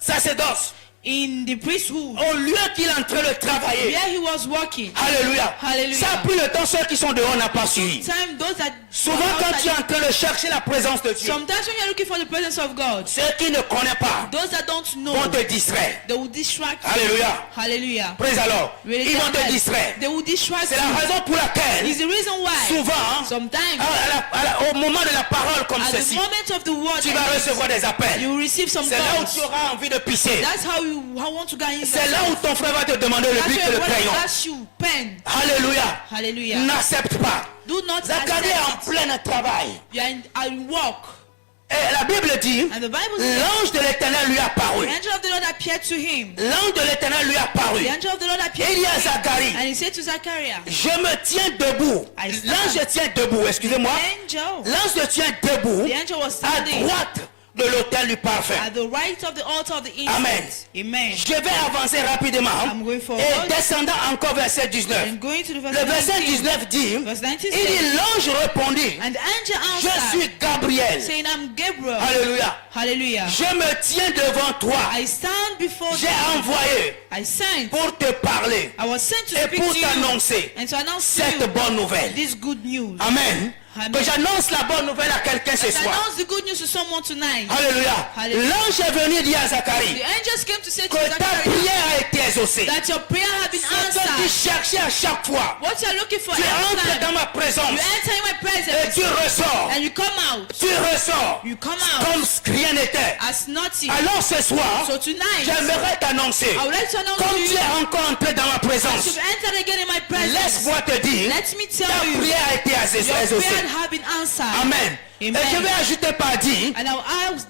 sacerdoce, in the priesthood au lieu qu'il est en train de travailler. where he was working. Alléluia. Hallelujah. Ça a pris le temps, ceux qui sont dehors n'ont pas suivi. Time those that Souvent quand tu es en train de chercher la présence de Dieu, sometimes when you're looking for the presence of God, ceux qui ne connaissent pas those that don't know, vont te distraire. they will distract you. Alléluia. Hallelujah. Praise alors. Really Ils vont te bad. distraire. They will distract C'est la you. raison pour laquelle It's the reason why souvent, sometimes au moment de la parole comme at the ceci, moment of the word, tu vas recevoir des appels. you will receive some C'est là où calls. tu auras envie de pisser. That's how you want to get in. C'est là où ton frère va te demander le That's bic et where le your brother crayon. asks you pen. Alléluia. Hallelujah. N'accepte pas. Do not Zacharie est en accept it. plein travail. You are in work. Et la Bible dit, And the Bible says, l'ange de l'Éternel lui the apparut. angel of the Lord appeared to him. L'ange de l'Éternel lui apparut. The angel of the Lord appeared Et il y to a him. Zacharie. And he said to Zachariah, Je me tiens debout. I stand. L'ange tient debout, excusez-moi. angel. L'ange se tient debout The angel was à standing droite de l'autel du parfum. at the right of the altar of the Amen. incense. Amen. Je vais avancer rapidement I'm going forward. et descendant encore verset 19. And going to the verse Le verset 19. 19 dit, Verse 19 il dit, says, l'ange répondit, and the angel je answered, suis Gabriel. saying, I'm Gabriel. Alléluia. Hallelujah. Je me tiens devant toi. I stand before J'ai thee. envoyé I sent. pour te parler I was sent to et speak pour to you t'annoncer and to announce to cette you bonne nouvelle. this good news. Amen. Amen. Que j'annonce la bonne nouvelle à quelqu'un ce To soir. announce the good news to someone tonight. Alléluia. Hallelujah. L'ange est venu dire à Zacharie The angels came to say to que ta Zachariah prière a été exaucée. that your prayer has been Ce que tu answered. cherchais à chaque fois, What you are looking for tu every entres dans time, ma présence you enter in my et presence tu ressors. and you come out. Tu ressors You come out comme rien n'était. as nothing. Alors ce soir, So tonight, j'aimerais t'annoncer, I would like to announce comme to tu you es encore entré dans ma that présence, you've entered again in my presence. laisse-moi te dire, Let me tell ta you, prière a été your exaucée. prayer has been answered. Amen. Et Amen. je vais ajouter par dire, And I'll ask,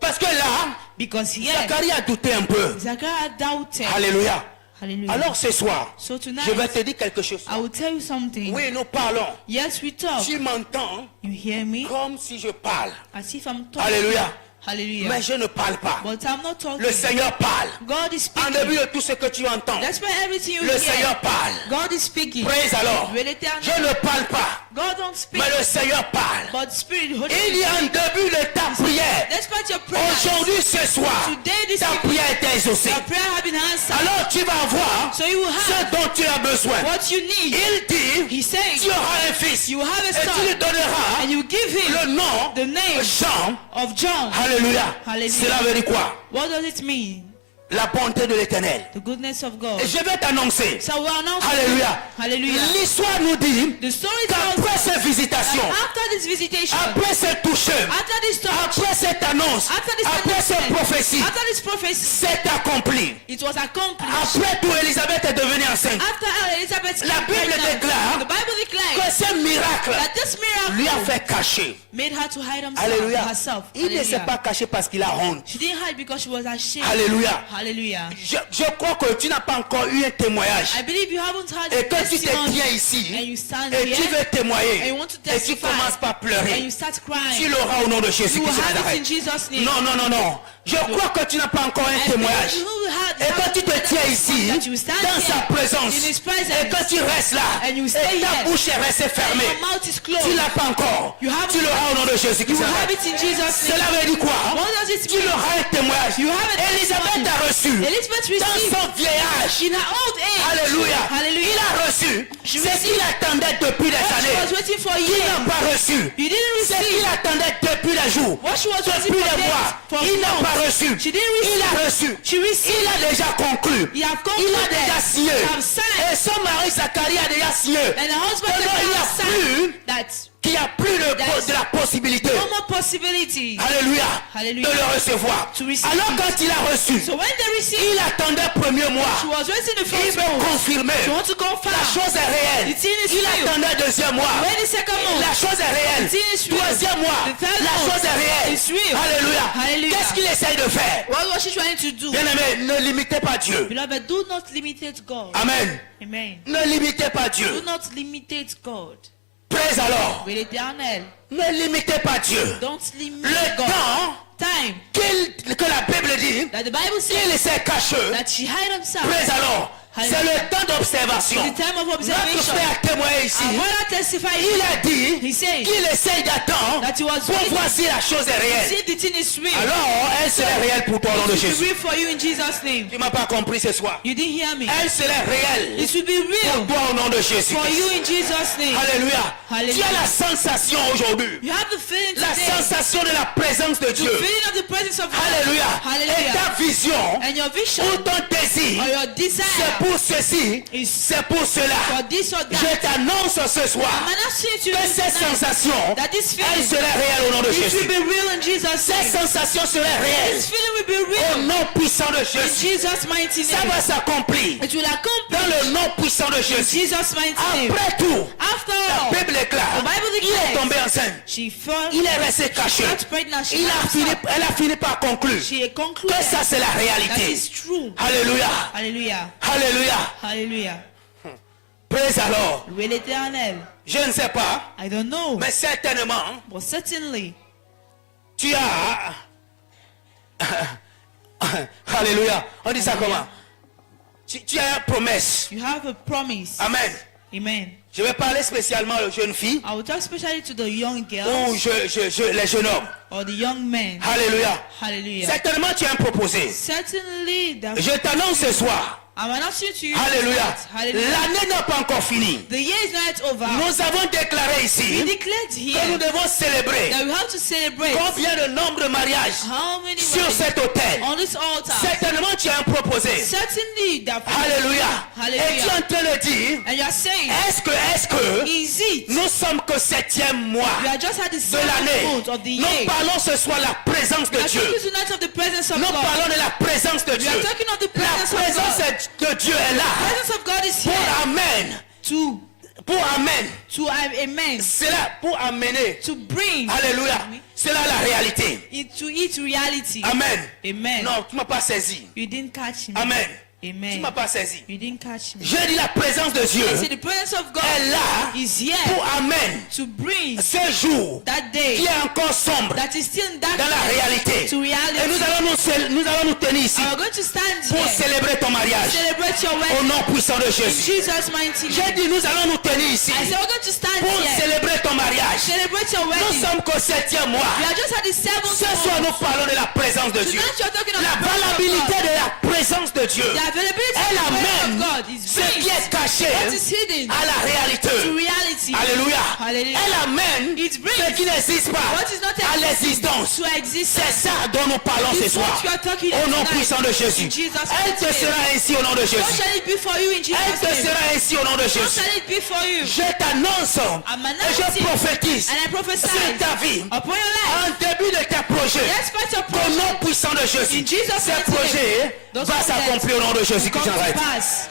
parce que là, because here, Zacharie a douté un peu. Zachariah doubted. Alléluia. Hallelujah. Alors ce soir, So tonight, je vais te dire quelque chose. I will tell you something. Oui, nous parlons. Yes, we talk. Tu m'entends You hear me? comme si je parle. As if I'm talking. Alléluia. Hallelujah. Mais je ne parle pas. But I'm not talking. Le Seigneur parle. God is En speaking. début de tout ce que tu entends, That's why everything you le hear. Seigneur parle. God is speaking. Praise alors. Will Eternal. Je ne parle pas, God don't speak. mais le Seigneur parle. But Spirit, Holy Il y a un début de ta prière. despite your prayers, Aujourd'hui, ce soir, today, this ta evening, prière est exaucée. your prayer has been answered. Alors tu vas voir So you will ce have dont tu as besoin. what you need. Il dit, He says, tu auras un fils you have a et tu son, lui donneras and you give him le nom the name Jean. of John. Alléluia. Hallelujah. Cela veut dire quoi? What does it mean? la bonté de l'Éternel. the goodness of God. Et je vais t'annoncer. So we announce. Alléluia. Hallelujah. L'histoire nous dit The story tells qu'après us cette visitation, that after this visitation, après cette touche, after this touch, après cette annonce, after this après cette announcement, prophétie, after this prophecy, c'est accompli. it was accomplished. Après tout, Élisabeth est devenue enceinte. After Elizabeth La came Bible pregnant, déclare the Bible Que declares ce miracle that this lui a miracle fait cacher. made her to hide Alléluia. herself. Il ne s'est Hallelujah. pas caché parce qu'il a honte. She didn't hide because she was ashamed. Alléluia. Hallelujah. Je crois que tu n'as pas encore eu un témoignage. I believe you haven't had Et que tu te testimony tiens ici and you stand et tu here veux témoigner and you want to et tu testify commences par and pleurer. you start Tu crying. l'auras au nom de Jésus You will Christ de have it in Nazareth. Jesus' name. Non, non, non, non. Je crois que tu n'as pas encore un I témoignage. believe you will have Et quand tu te tiens ici, that you stand dans sa here présence, in his presence, et quand tu restes là, and you et stay ta here, bouche est restée and fermée, your mouth is closed, tu n'as pas encore. You haven't- Tu l'auras au nom de Jésus you Christ. will have it in Jesus' name. Cela veut dire quoi? What does it Tu mean? l'auras un témoignage. You have a Élisabeth testimony. a reçu Elizabeth dans received son vieillage. in her old age. Alléluia. Hallelujah. Il a reçu She ce received qu'il attendait depuis des what she années. was waiting for Il years. n'a pas reçu You didn't ce qu'il receive attendait depuis les jours, what she was waiting depuis for les days, mois. for Il n'a months. pas reçu. She didn't Il receive. a reçu. She received. Il a déjà conclu. You have Il a concluded. déjà signé. You have signed. Et son mari Zacharie a déjà signé. And the husband Que non, il n'y a plus that qu'il n'y a plus de la possibilité. no more possibility. Alléluia. Hallelujah. De le recevoir. To receive Alors it. quand il a reçu, So when they received, il attendait le premier mois. she was waiting the Il first veut month. confirmer. She want to confirm. La chose est réelle. The thing is Il real. attendait le deuxième mois. When the second month, La chose est réelle. The thing is real. Troisième mois. The third La month. chose est réelle. It's real. Alléluia. Hallelujah. Qu'est-ce qu'il essaye de faire? what was she trying to do? Bien-aimé, ne limitez pas Dieu. Beloved, do not limitate God. Amen. Amen. Ne limitez pas Do Dieu. not limitate God. Praise alors. With l'éternel. Ne limitez pas Dieu. Don't limit Le God. temps Time que la Bible dit that the Bible qu'il says s'est caché. that she hid himself. Praise alors. C'est le temps d'observation. The time of Notre observation. frère a témoigné ici. And when I testify, Il a dit he said qu'il essaye d'attendre that he was pour waiting voir si la chose est to réelle. see if the thing is real. Alors, elle serait réelle pour toi au nom de It will Jésus. be real for you in Jesus' name. Tu m'as pas compris ce soir. You didn't hear me. Elle serait réelle It will be pour real toi au nom de Jésus. for you in Jesus' name. Alléluia. Hallelujah. Tu as la sensation aujourd'hui. You have the feeling La today. sensation de la présence de The Dieu. feeling of the presence of God. Alléluia. Et Hallelujah. ta vision And your vision ou ton désir, or your c'est desire pour ceci, is c'est pour cela. for this or Je that. t'annonce ce soir I'm announcing to you que cette tonight sensation, that this elle feeling, serait réelle au nom de it will Jésus. be real in Jesus' Cette name. sensation serait réelle This feeling will be au real nom puissant de in Jésus. Jesus' mighty Ça name. va s'accomplir It will dans accomplish le nom puissant de in Jésus. Jesus' mighty name. Après tout, After la all, Bible déclare, the Bible il est declares tombé enceinte. she fell, Il est resté caché. got pregnant, she Elle a fini par conclure she concluded que ça c'est la that réalité. is true. Alléluia. Hallelujah. Alléluia. Hallelujah. Praise alors. Louez l'éternel. Je ne sais pas, I don't know. mais certainement, But certainly, tu as... Alléluia. On dit ça comment? Tu as une promesse. you have a promise. Amen. Amen. Je vais parler spécialement aux jeunes filles I will talk especially to the young ou girls les jeunes hommes. or the young men. Alléluia. Hallelujah. Certainement, tu as un proposé. Certainly, Je t'annonce ce soir. I'm announcing to you Alléluia. that, hallelujah, L'année n'a pas encore fini. the year is not yet over. Nous avons déclaré We ici declared que nous here devons célébrer that we have to celebrate combien de nombre de mariages how many sur weddings cet autel. on this altar. Certainement, tu as un proposé. Certainly, that Alléluia. Et tu es Hallelujah. en train de dire, And you are saying, est-ce que is it? nous sommes qu'au 7e mois We are just at the de l'année. seventh month of the Nous year. parlons ce soir de la présence de We are Dieu. talking tonight of the presence of Nous God. parlons de la présence de We Dieu. are talking of the La presence of présence God. de Dieu est The là. presence of God is Pour here amen. Pour amen. to amen, C'est là pour amener. to bring Alléluia. C'est là la réalité. it to it reality. Amen. Amen. Non, tu ne m'as pas saisi. You didn't catch me. Amen. Tu ne Amen. m'as pas saisi. You didn't catch me. Je dis la présence de Dieu I say the presence of God est là is here pour amen to bring ce jour that qui day est encore sombre that is still in dans la darkness réalité. to Et reality. nous allons nous tenir ici And we're going to stand pour here, célébrer ton mariage celebrate your au wedding nom puissant de in Jésus. Jesus' mighty J'ai name. dit nous allons nous tenir ici I say we're going to stand pour here, célébrer ton mariage. celebrate your Nous wedding. sommes qu'au 7e mois. We are just at the seventh Ce soir month. nous parlons de la présence de Dieu. Tonight you're talking of La the presence of valabilité God. de la présence de Dieu. The availability Elle of the word amène of God is ce qui est caché what is hidden à la réalité. to reality. Alléluia. Hallelujah. Elle amène It brings ce qui n'existe pas what is not à existing l'existence. to exist. C'est ça dont nous parlons ce This is soir. what you are talking Au nom tonight. puissant de Jésus. In Jesus' Elle te name. sera ainsi au nom de So Jésus. shall it be for you in Elle Jesus' te name. sera ainsi au nom de So Jésus. shall it be for you. Je t'annonce et je prophétise And I prophesy sur ta vie upon your life. en début de tes projets. Let's fight your Au nom project. puissant de Jésus. In Jesus' Ces mighty name. projets Those va projects s'accomplir au nom de Jésus. come to J'arrête. pass.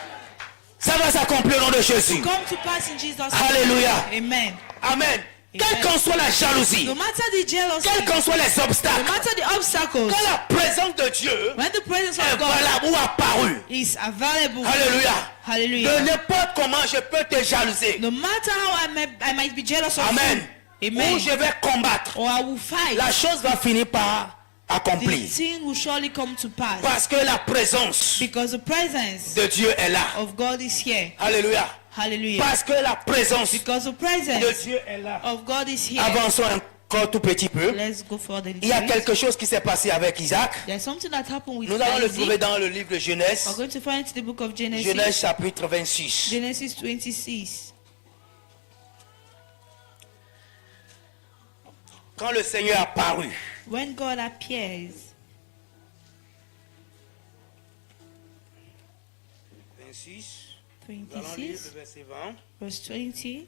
Ça va s'accomplir au nom de Jésus. Come to pass in Jesus' name. Alléluia. Amen. Amen. Quelle qu'en soit la jalousie, No matter the jealousy, quels qu'en soient les no obstacles, matter the obstacles, quand la présence de Dieu when the presence est of God valable ou apparue, is available, alléluia, de hallelujah, n'importe comment je peux te jalouser, no matter how I might be jealous of amen, you, ou amen, je vais combattre, or I will fight, la chose va finir par the accomplir. thing will surely come to pass. Parce que la présence Because the presence de Dieu est là. of God is here. Alléluia. Hallelujah. Parce que la présence Because the de presence Dieu est là. of God is here. Avançons encore tout petit peu. Let's go for the Il y a details. quelque chose qui s'est passé avec Isaac. There's something that happened with Nous allons le Isaac. trouver dans le livre de Genèse. We're going to find it in the book of Genesis. Genèse chapitre 26. Genesis 26. Quand le Seigneur est apparu, When God appears, 26, nous allons lire 26, le verset 20. verse 20.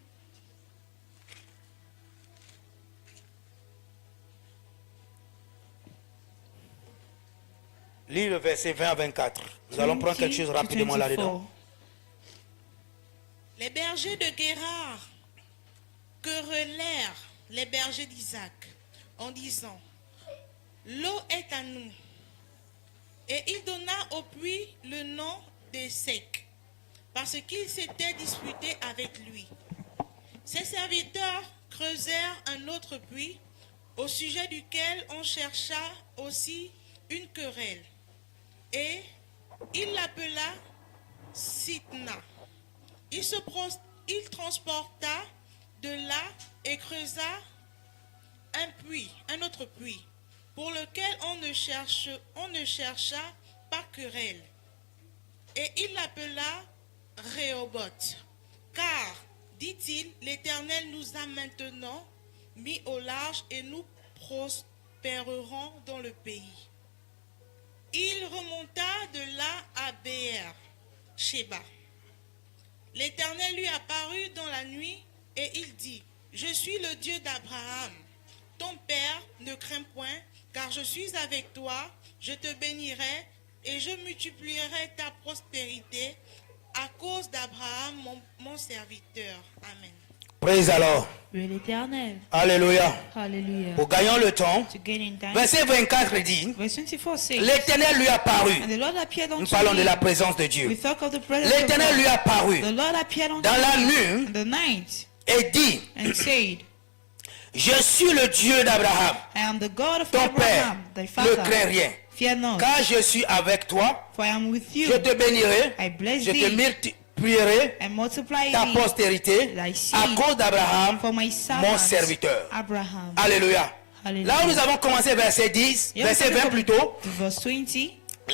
Lis le verset 20 à 24. Nous allons prendre quelque chose 20 to rapidement là-dedans. 24. Les bergers de Guérard querellèrent les bergers d'Isaac en disant, l'eau est à nous. Et il donna au puits le nom de Sec, parce qu'il s'était disputé avec lui. Ses serviteurs creusèrent un autre puits, au sujet duquel on chercha aussi une querelle. Et il l'appela Sitna. Il transporta de là et creusa un autre puits, pour lequel on ne chercha pas querelle. Et il l'appela Rehoboth. Car, dit-il, l'Éternel nous a maintenant mis au large et nous prospérerons dans le pays. Il remonta de là à Béer, Sheba. L'Éternel lui apparut dans la nuit et il dit, je suis le Dieu d'Abraham, ton père, ne crains point, car je suis avec toi, je te bénirai et je multiplierai ta prospérité à cause d'Abraham, mon serviteur. Amen. Praise alors. Louez l'Éternel. Alléluia. Hallelujah. Pour gagnant le temps, To gain in time. verset 24 dit, Verse 24 says, l'Éternel lui apparut. and the Lord appeared Nous unto parlons de him. la présence de We Dieu. talk of the presence of L'Éternel lui God. apparut The Lord appeared unto dans la him nuit in the night et dit, and said, je suis le Dieu d'Abraham, I am the God of ton père, Abraham, thy ne father. crains rien. Fear not, Car je suis avec toi, for I am with you. je te bénirai, I bless je te thee multiplierai and multiply ta thee postérité thy seed à cause d'Abraham, for my mon servant serviteur. Abraham. Alléluia. Hallelujah. Là où nous avons commencé verset 10, Yeah, verset 20 plutôt, Verse 20.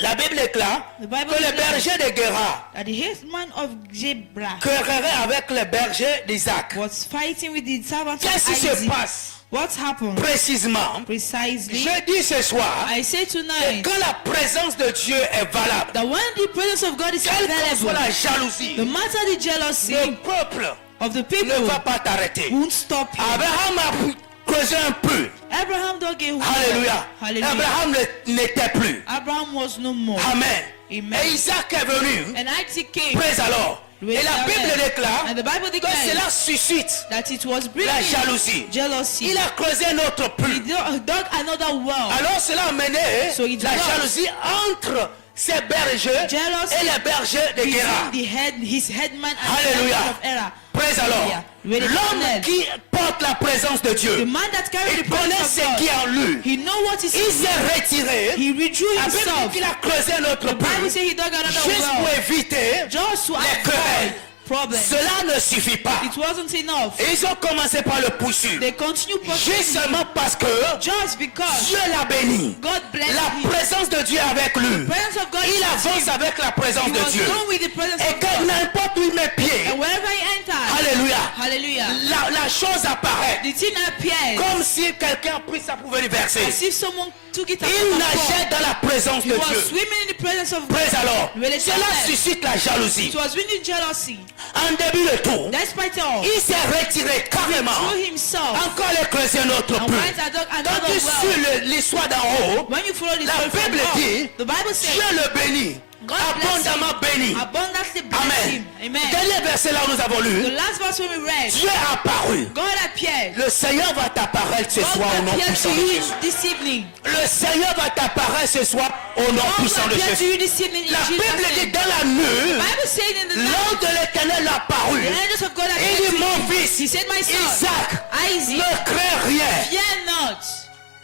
la Bible déclare The Bible que les declares bergers de Guérard that the headman of Jebrah querelleraient avec les bergers d'Isaac. was fighting with the servants of Qu'est-ce qui se Isaac. passe What happened? précisément? Precisely, Je dis ce soir, I say que tonight quand la présence de Dieu est valable, that when the presence of God is quelle que soit available, la jalousie, no matter the jealousy le peuple of the ne people va pas t'arrêter. won't stop you. Abraham a creusé un peu. Abraham dug a hole. Alléluia. Hallelujah. Abraham n'était plus. Abraham was no more. Amen. Amen. Et Isaac est venu. And Isaac came. Praise alors. Loué Et la l'Éternel. Bible déclare And the Bible que declares cela suscite that it was la bringing jalousie. jealousy. Il a creusé un autre He puits. dug another well. Alors cela a mené So it la was jalousie entre ces bergers Jealousy et les bergers de Guérard. between his headman and Alléluia. the headman of Era. Praise alors. Hallelujah. Loué L'homme l'Éternel. qui porte la présence de The Dieu, man that carried il the connaît presence ce of qui est God, en lui. he know what is Il in s'est him. retiré. He withdrew La Bible dit himself. qu'il a creusé un autre The Bible puits says he dug another juste pour well éviter just to les querelles. avoid problem. Cela ne suffit pas. It wasn't enough. Et ils ont commencé par le poursuivre. They continue Juste pursuing seulement parce que just because Dieu l'a béni. God blessed La him. présence de Dieu est avec lui. Presence of God Il is avance avec la présence he de was Dieu. done with the presence Et of que God. n'importe où il met pied, And wherever he entered, alléluia, hallelujah, la chose apparaît. the thing appeared Comme si quelqu'un a pris ça pour venir verser. as if someone took it out Il of nageait dans la présence He de was Dieu. swimming in the presence of Praise God. alors. Really Cela sad. suscite la jalousie. It was winning jealousy. En début de tout, Despite all, il s'est retiré carrément. through himself. Encore les creuser un autre And peu. went Quand another tu well. suis l'histoire d'en haut, When you follow the la story from Bible dit, God, the Bible says, Dieu le bénit. God bless him. Abondamment béni. Abundantly bless Amen. him. Amen. Dernier verset là où nous avons The lu, last verse when we read, Dieu est apparu. God appeared. Le Seigneur va t'apparaître ce God soir au nom appeared puissant to de you Jésus. this evening. Le Seigneur va t'apparaître ce soir au nom God puissant de appeared to Jésus. you this evening in La Jesus' Bible dit name. dans la nuit, The Bible said in the night, l'ange de l'Éternel a apparu. the angels of God Il appeared dit, to mon him. fils, He said, my son, Isaac, Isaac, ne crains rien. fear not.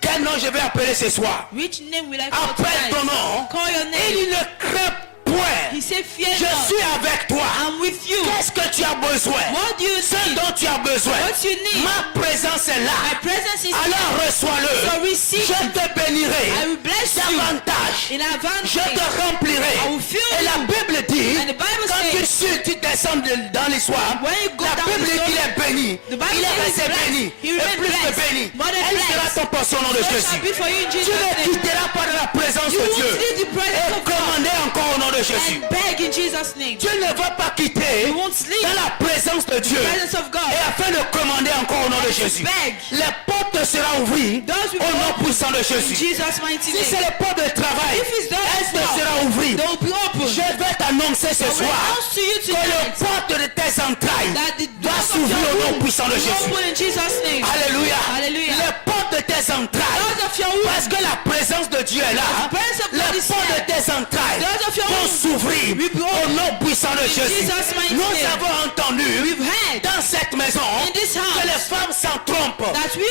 Quel nom je vais appeler ce soir? Which name will I call Appelle ton tonight? nom. Call your Et name. il ne craint point. He said, fear Je not. suis avec toi. I'm with you. Qu'est-ce que tu as besoin? What do you Ce need? dont tu as besoin. What you need? Ma présence est My là. presence is Alors here. reçois-le. So receive Je it. te bénirai I will bless you davantage. in advance. Je te remplirai. I will fill Et la you. Bible dit, And the Bible quand tu says, suis, tu descends dans l'histoire, when you go la down Bible the dit qu'il story, est béni. the Bible Il est says resté he's blessed. béni. He Et remained plus que blessed. béni. More than Elle sera blessed. ton portion au nom de So shall Jésus. be for you in Tu Jesus' ne name. quitteras pas de la présence You de won't Dieu. leave the presence Et of God commandez encore au nom de Jésus. and beg in Jesus' name. Tu ne vas pas quitter You won't leave dans la présence de Dieu. the presence of God. Et afin de commander encore au nom de Jésus. Beg. Les portes seront ouvertes Those will au be nom open puissant de in Jésus. Jesus' mighty Si c'est name. les portes de travail, If it's done elles te now, seront ouvertes. they will be open. Je vais t'annoncer ce I will soir announce to you que les tonight portes de tes entrailles that the doivent doors of s'ouvrir your au nom womb puissant de will Jésus. open in Jesus' name. Alléluia. Hallelujah. Les portes de tes entrailles. Doors of your womb. Parce que la présence de Dieu est là. The presence of God Les is portes de here. tes entrailles Doors of your vont womb s'ouvrir will be au open nom puissant de Jésus. Jesus' mighty Nous name. avons entendu We've heard dans cette maison in this house que les femmes s'en trompent. that we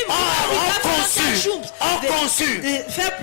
Ont conçu.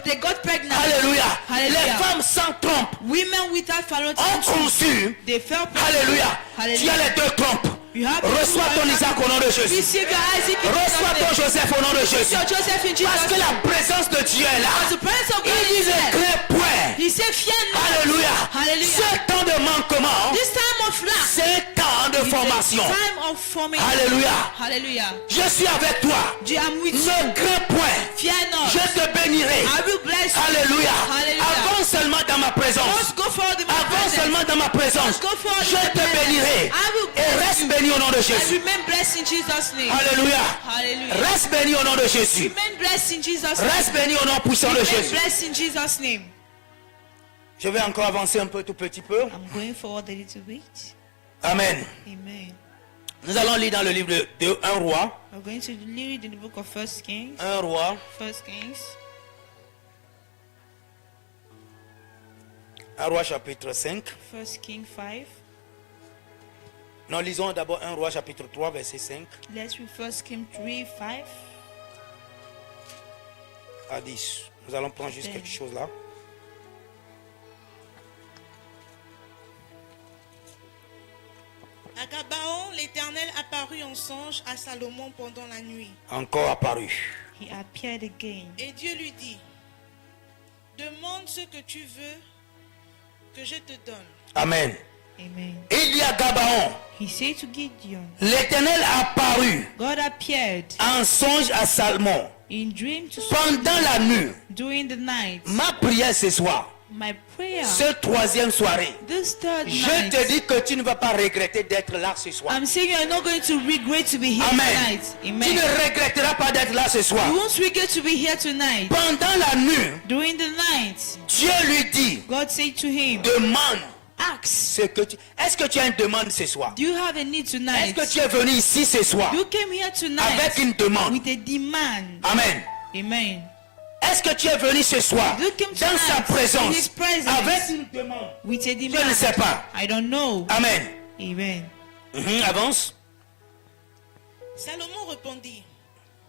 they got pregnant. Alléluia. Hallelujah. Les femmes s'en trompent. Women without following Ont conçu. they fell pregnant. Alléluia. Tu as Hallelujah. les deux trompes. You have Reçois ton Isaac au nom de Jésus. Receive your Isaac in Reçois ton Jesus' name. Joseph au nom de Jésus. Your Joseph in Parce Jesus' que name. la présence de Dieu est là. Because the presence of God Il is ne there. craint point. He said, fear not. Alléluia. Hallelujah. Ce temps de manquement, This time of lack c'est un temps de is formation. a time of formation. Alléluia. Hallelujah. Je suis avec toi. I'm with you. Ne crains point. Fear not. Je te bénirai. I will bless you. Alléluia. Hallelujah. Avance seulement dans ma présence. Just go forward in my Avance presence. seulement dans ma présence. Just go forward Je in my te presence. bénirai. I will Et bless reste you. béni au nom de And Jésus. remain blessed in Jesus' name. Alléluia. Hallelujah. Reste béni au nom de Jésus. Remain blessed in Jesus' name. Reste béni au nom puissant de Remain Jésus. blessed in Jesus' name. Je vais encore avancer un peu, tout petit peu. I'm going forward a little bit. Amen. Amen. Nous allons lire dans le livre de 1 roi. We're going to read in the book of 1 Kings. 1 roi. 1 Kings. 1 roi chapitre 5. 1 Kings 5. Non, lisons d'abord 1 roi chapitre 3 verset 5 Let's read 1 Kings 3, 5. à 10. Nous allons prendre juste quelque chose là. À Gabaon, l'Éternel apparut en songe à Salomon pendant la nuit. Encore apparu. He appeared again. Et Dieu lui dit, demande ce que tu veux que je te donne. Amen. Amen. Il y a Gabaon. He said to Gideon, L'Éternel apparut God appeared en songe à Salomon in dream to pendant la nuit. during the night. Ma prière ce soir, My prayer, ce troisième soirée, this third je night, te dis que tu ne vas pas regretter d'être là ce soir. I'm saying you're not going to regret to be here Amen. tonight. Tu Amen. ne regretteras pas d'être là ce soir. You won't regret to be here tonight. Pendant la nuit, During the night, Dieu lui dit, God said to him, demande ask, ce que tu... Est-ce que tu as une demande ce soir? do you have a need Est-ce tonight? que tu es venu ici ce soir You came here tonight avec une demande? with a demand. Amen. Amen. Est-ce que tu es venu ce soir You came dans sa tonight in présence his presence avec une demande? with a Je ne demand. sais pas. I don't know. Amen. Amen. Avance. Salomon répondit,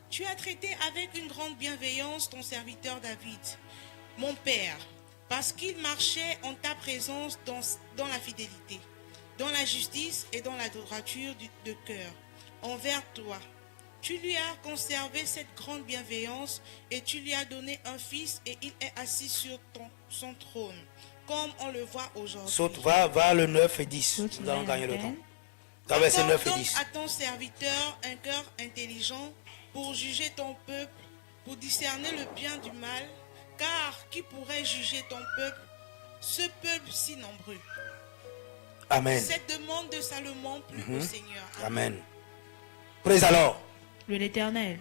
tu as traité avec une grande bienveillance ton serviteur David, mon père, parce qu'il marchait en ta présence dans la fidélité. dans la justice et dans la droiture de cœur envers toi. Tu lui as conservé cette grande bienveillance et tu lui as donné un fils et il est assis sur son trône, comme on le voit aujourd'hui. Saute, va le 9 et 10. Go to Nous allons 9 gagner le and temps. 10. Dans verset Accorde 9 et donc 10. à ton serviteur un cœur intelligent pour juger ton peuple, pour discerner le bien du mal, car qui pourrait juger ton peuple, ce peuple si nombreux? Amen. Cette demande de Salomon plut au Seigneur. Amen. Praise alors. Louez l'Éternel.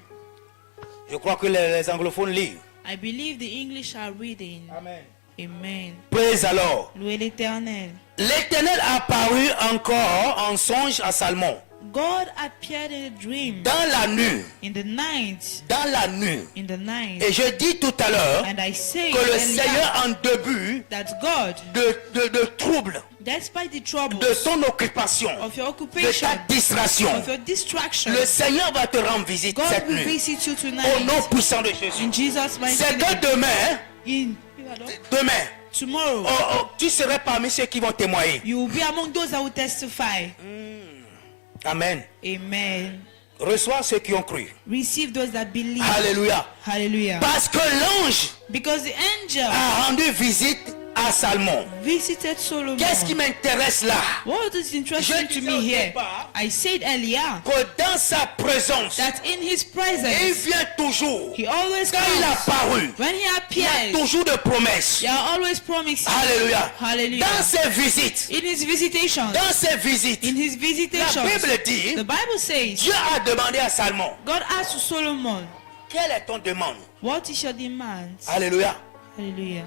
Je crois que les anglophones lisent. I believe the English are reading. Amen. Amen. Praise alors. Louez l'Éternel. L'Éternel apparut encore en songe à Salomon. God appeared in a dream Dans la nuit. in the night. Dans la nuit. In the night. Et je dis tout à l'heure And I say que le earlier Seigneur en début that God, de trouble, despite the troubles de ton occupation, of your de occupation, ta distraction, of your distraction, le Seigneur va te rendre visite God cette will nuit. visit you Au tonight. nom puissant de Jésus. In Jesus' mighty C'est que name. demain, demain, Tomorrow, tu serais parmi ceux qui vont témoigner. you will be among those that will testify. Amen. Amen. Reçois ceux qui ont cru. Receive those that believe. Alléluia. Hallelujah. Parce que l'ange Because the angel a rendu visite à Salomon. visited Solomon. Qu'est-ce qui m'intéresse là? What is interesting Je to disais me au here, départ I said earlier Que dans sa présence, that in his il presence, vient toujours. he always Quand il a comes. paru, When he il y a appears, toujours de promesses. there are always promises. Alléluia. Hallelujah. Dans ses visites, In his visitations, dans ses visites, in his la visitations, Bible dit, the Bible says, Dieu a demandé à Salomon, God asked Solomon, quelle est ton demande? what is your demand? Alléluia. Hallelujah.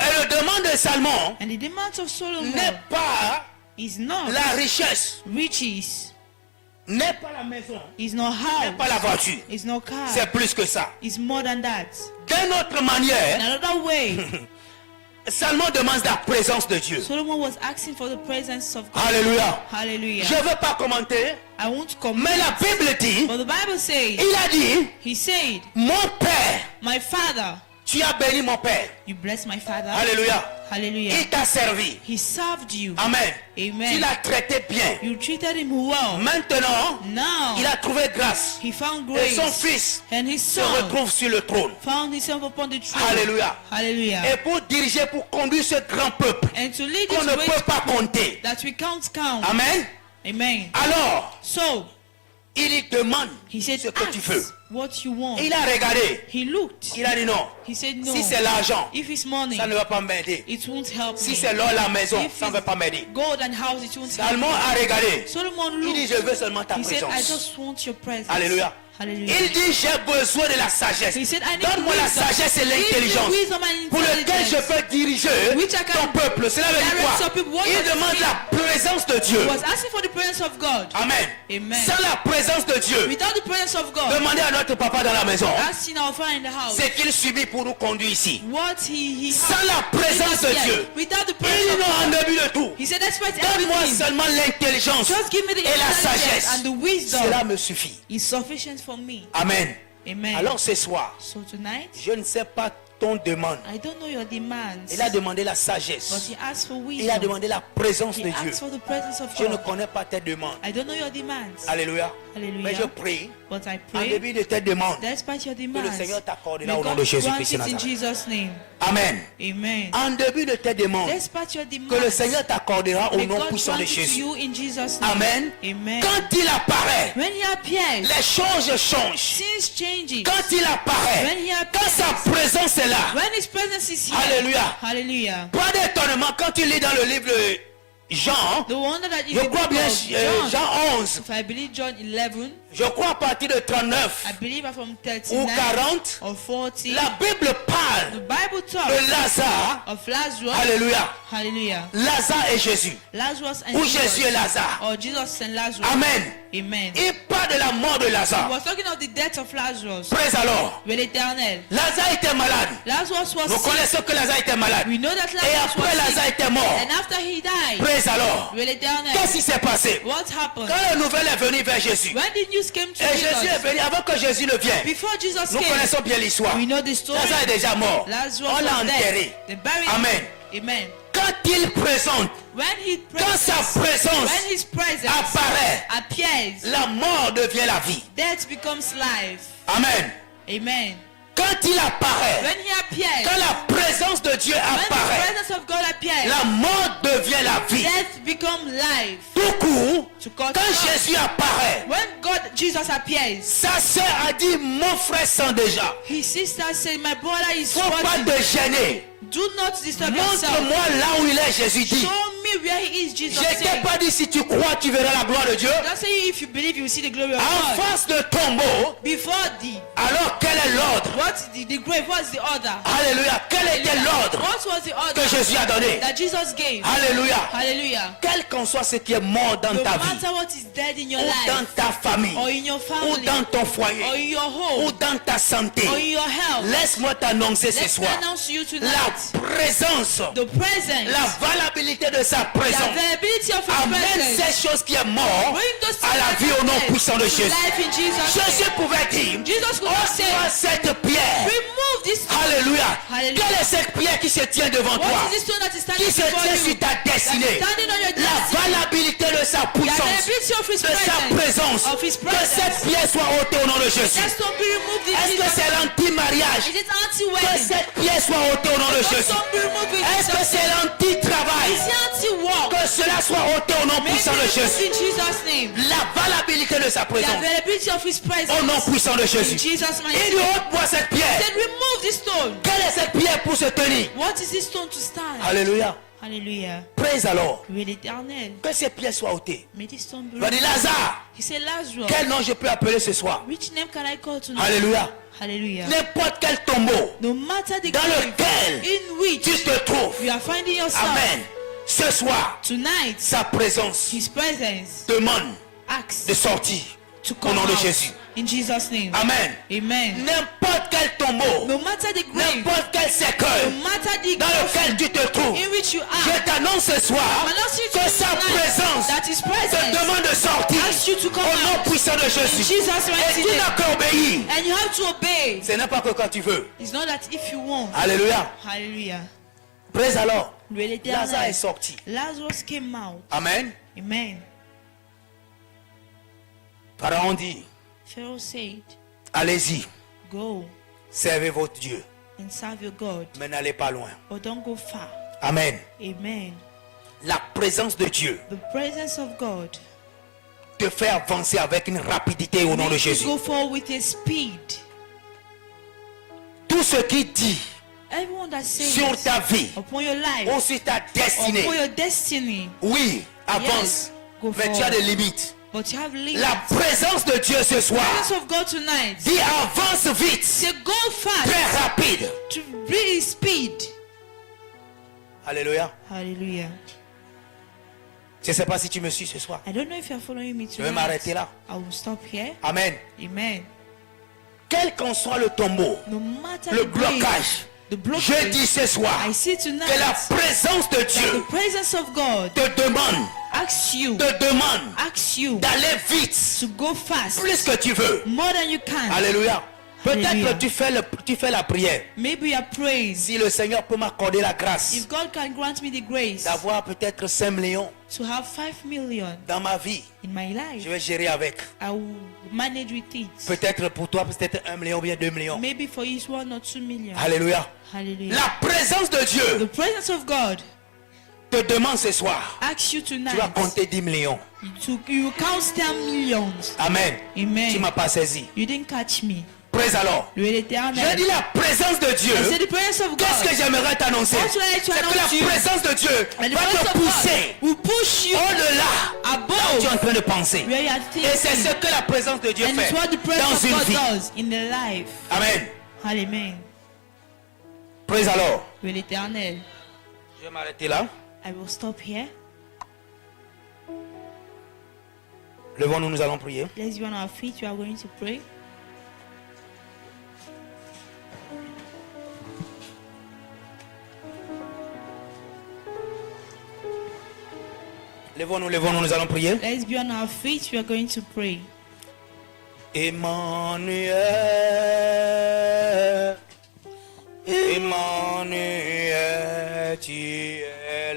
Et le demande de Salomon And the demands of Solomon n'est pas is not la richesse, riches, n'est pas la maison, is not n'est pas la house, voiture. is not car, C'est plus que ça. is more than that. D'une autre In manière, another way, Salomon demande la présence de Dieu. Solomon was asking for the presence of God. Alléluia. Hallelujah. Je ne veux pas commenter, I won't comment. mais la Bible dit, But the Bible says, il a dit, he said, mon Père, my father, tu as béni mon Père. you bless my father. Alléluia. Hallelujah. Il t'a servi. He served you. Amen. Amen. Tu l'as traité bien. You treated him well. Maintenant, Now, il a trouvé grâce. he found Et grace. son fils And his se son retrouve sur le trône. found himself upon the throne. Alléluia. Hallelujah. Et pour diriger, pour conduire ce grand peuple And to lead qu'on this ne great peut pas compter. that we can't count. Amen. Amen. Alors, So, il lui demande he said, ce que tu veux. ask what you want. Et il a regardé. He looked. Il a dit non. He said, no. Si c'est l'argent, If it's money, ça ne va pas m'aider. it won't help Si me. c'est l'or, la maison, If ça ne it's va pas m'aider. gold and house, it won't help Salomon me. a regardé. Solomon Il dit, looked. je veux seulement ta He said, I présence. just want your presence. Alléluia. Hallelujah. Il dit, j'ai besoin de la sagesse. He said, I need Donne-moi la wisdom. sagesse et Give me l'intelligence wisdom and pour lequel je intelligence. peux diriger Which I can ton peuple. Cela veut dire direct your quoi? people. What Il does it demande mean? la présence de Dieu. He was asking for the presence of God. Amen. Amen. Sans la présence de Dieu, Without the presence of God, demandez à notre papa dans la maison asking our Father in the house, ce qu'il subit pour nous conduire ici. what he Sans la présence de Dieu, without the il presence of nous God, en début de tout. he said, despite Donne-moi everything, seulement l'intelligence just give me the et la intelligence sagesse. and the wisdom. Cela me suffit. Is sufficient for me. Amen. Amen. Alors ce soir, So tonight, je ne sais pas ton demande. I don't know your demands, Il a demandé la but sagesse. he asked for Il a wisdom. demandé la présence He de Dieu. asked for the presence of Je ne God. connais pas tes demandes. I don't know your demands. Alléluia. Hallelujah. Mais je prie, But I en pray, début de tes demandes, despite your que le demands, Seigneur t'accordera may au nom God de grant Jésus-Christ de it in Nazareth. Jesus' name. Amen. Amen. En début de tes demandes, Despite your demands, que le Seigneur t'accordera au may nom God puissant grant de it to Jésus. you in Jesus' name. Amen. Amen. Quand il apparaît, When he appears, les choses changent. things changes. Quand il apparaît, When he quand appears, sa présence est là, when his presence is here. Alléluia. Hallelujah. Pas d'étonnement quand tu lis dans le livre de Jean, The wonder that is je the crois book bien of John. Jean 11, If I believe John 11, je crois à partir de 39 I believe from ou 39 40, or 40. la Bible The parle Bible de talks Lazare, of Lazarus. Alléluia, Hallelujah. Lazare et Jésus, Lazarus and ou Jesus. Jésus et Lazare. Or Jesus and Lazarus. Amen. Amen. Il parle de la mort de He Lazare. was talking of the death of Lazarus. Praise alors. With l'éternel. Lazare était malade. Lazarus was Nous sick. connaissons que Lazare était malade. We know that Et Lazarus après was Lazare sick. était mort. And after he died, Praise alors. with l'éternel, Qu'est-ce qui s'est passé? what happened? Quand la nouvelle est venue vers Jésus, When the news came to et Jésus est Jesus, venu avant que Jésus ne vienne, before Jesus nous came, connaissons bien l'histoire. we know the story. Lazare est déjà mort. Lazarus On l'a was dead. enterré. They buried Amen. him. Amen. quand il présente, When he quand sa présence when his presence apparaît, appears, la mort devient la vie. death becomes life. Amen. Amen. Quand il apparaît, When he appears, quand la présence de Dieu when the apparaît, presence of God appears, la mort devient la vie. death becomes life. Tout court, To cut quand short. Jésus apparaît, When Jesus appears, sa sœur a dit, mon frère sent déjà. his sister said, my brother is Faut pas watching. te gêner. Do not disturb yourself. Montre-moi là où il est, Jésus dit. Show me where he is, Jesus Je t'ai said. pas dit si tu crois, tu verras la gloire de Dieu. Don't say if you believe you will see the glory of En God. face de tombeau, Before the alors quel est l'ordre? the grave, what's the order? Alléluia. Quel était l'ordre What was the order que Jésus a donné? that Jesus gave? Alléluia. Hallelujah. Quel qu'en soit ce qui est mort dans No ta vie, matter what is dead in your ou dans life, ta famille, or in your ou family, dans ton or foyer, in your ou home, dans ta santé, or in your health, laisse-moi t'annoncer ce let me soir announce to you la tonight présence, the presence, la valabilité de sa the présence. availability of his Amène presence. ces choses qui est mort Bring those à la vie au nom puissant de to Jésus. life in Jesus' Jésus name. pouvait dire, Jesus could have ôte-moi said, cette pierre. remove this stone. Alléluia. Hallelujah. Quelle est cette pierre qui se tient devant toi? What is this stone that is standing Qui se before tient you? sur ta That is destinée? standing on your La destiny. valabilité de sa The puissance, availability of his de sa présence, Of his que cette presence. pierre soit ôtée au nom de Jésus. That stone be removed in Est-ce que Jesus' c'est name. l'anti-mariage? Is it Que anti-wedding? cette pierre soit ôtée au nom de That Jésus. stone be removed in Est-ce que Jesus' c'est name. l'anti-travail? Is it anti-work? Que cela soit ôté au nom Maybe puissant de removed Jésus. in Jesus' name. La valabilité de sa The présence availability of his presence. au nom puissant de In Jésus. Jesus' mighty Il dit name. ôte-moi cette pierre. Then remove this stone. Quelle est cette pierre pour se tenir? What is this stone to stand? Alléluia. Hallelujah. Praise alors. Oui, l'Éternel. Que ces pierres soient ôtées. May this stone be Il va dire removed. Lazare, He said, Lazarus, quel nom je peux appeler ce soir? which name can I call tonight? Alléluia. Hallelujah. N'importe quel tombeau No matter the dans grave lequel in which tu te trouves. you are finding yourself Amen. Ce soir, tonight, sa présence his presence demande acts de sortir to au come nom de out Jésus. in Jesus' name. Amen. Amen. N'importe quel tombeau, No matter the grave, n'importe quel no cercueil matter the dans lequel tu te trouves, in which you je are, t'annonce ce soir I'm announcing to que you sa tonight présence that his te presence demande de sortir asks you to come au nom out puissant de in Jésus. Jesus' Et mighty tu name. n'as qu'à obéir. And you have to obey. Ce n'est pas que quand tu veux. It's not that if you want. Alléluia. Hallelujah. Praise alors. Lui Lazare est l'Éternel. sorti. Lazarus came out. Amen. Amen. Pharaon dit, Pharaoh said, allez-y, go servez votre Dieu, and serve your God, mais n'allez pas loin. but don't go far. Amen. Amen. La présence de Dieu The presence of God te fait avancer avec une rapidité au nom de makes you Jésus. go forward with a speed. Tout ce qui dit Everyone that says sur ta vie upon your life, ou sur ta destinée, upon your destiny, oui, avance, Yes, go mais tu as des forward. limites. but you have limits. La présence de Dieu ce soir The presence of God tonight, dit avance vite, say go fast très rapide. to really speed. Alléluia. Hallelujah. Je ne sais pas si tu me suis ce soir. I don't know if you're following me Je vais m'arrêter tonight. là. I will stop here. Amen. Amen. Quel qu'en soit le tombeau, No matter le the grave, blocage, the blockage, je dis ce soir I see tonight que la présence de that Dieu the presence of God te demande asks you d'aller vite, to go fast plus que tu veux. more than you can. Alléluia. Peut-être Alléluia. que tu fais la prière. Maybe you are praying. Si le Seigneur peut m'accorder la grâce If God can grant me the grace d'avoir peut-être 5 millions to have 5 million dans ma vie, in my je life, vais gérer avec. I will manage with it. Peut-être pour toi, peut-être 1 million ou bien 2 millions. Maybe for you it's 1 or 2 million. Alléluia. Hallelujah. La présence de The Dieu presence of God te demande ce soir. asks you Tu vas tonight compter 10 millions. you count 10 millions. Amen. Amen. Tu m'as pas saisi. You didn't catch me. Praise alors. Lui l'éternel. J'ai dit la présence de Dieu. I said the presence of Qu'est-ce que God. j'aimerais t'annoncer? What would I like to C'est que la announce to you? présence de Dieu And the va presence te of God pousser will push you au-delà de ce que tu es en above train de penser. where you are Et c'est ce thinking. que la présence de Dieu And it's fait what the presence dans of une God vie. does in the life. Amen. Amen. Praise alors. Lui l'éternel. Je vais m'arrêter là. I will stop here. Levons-nous, nous allons prier. Let's be on our feet. We are going to pray. Levons-nous, nous allons prier. Let's be on our feet. We are going to pray. Emmanuel, Emmanuel, tu es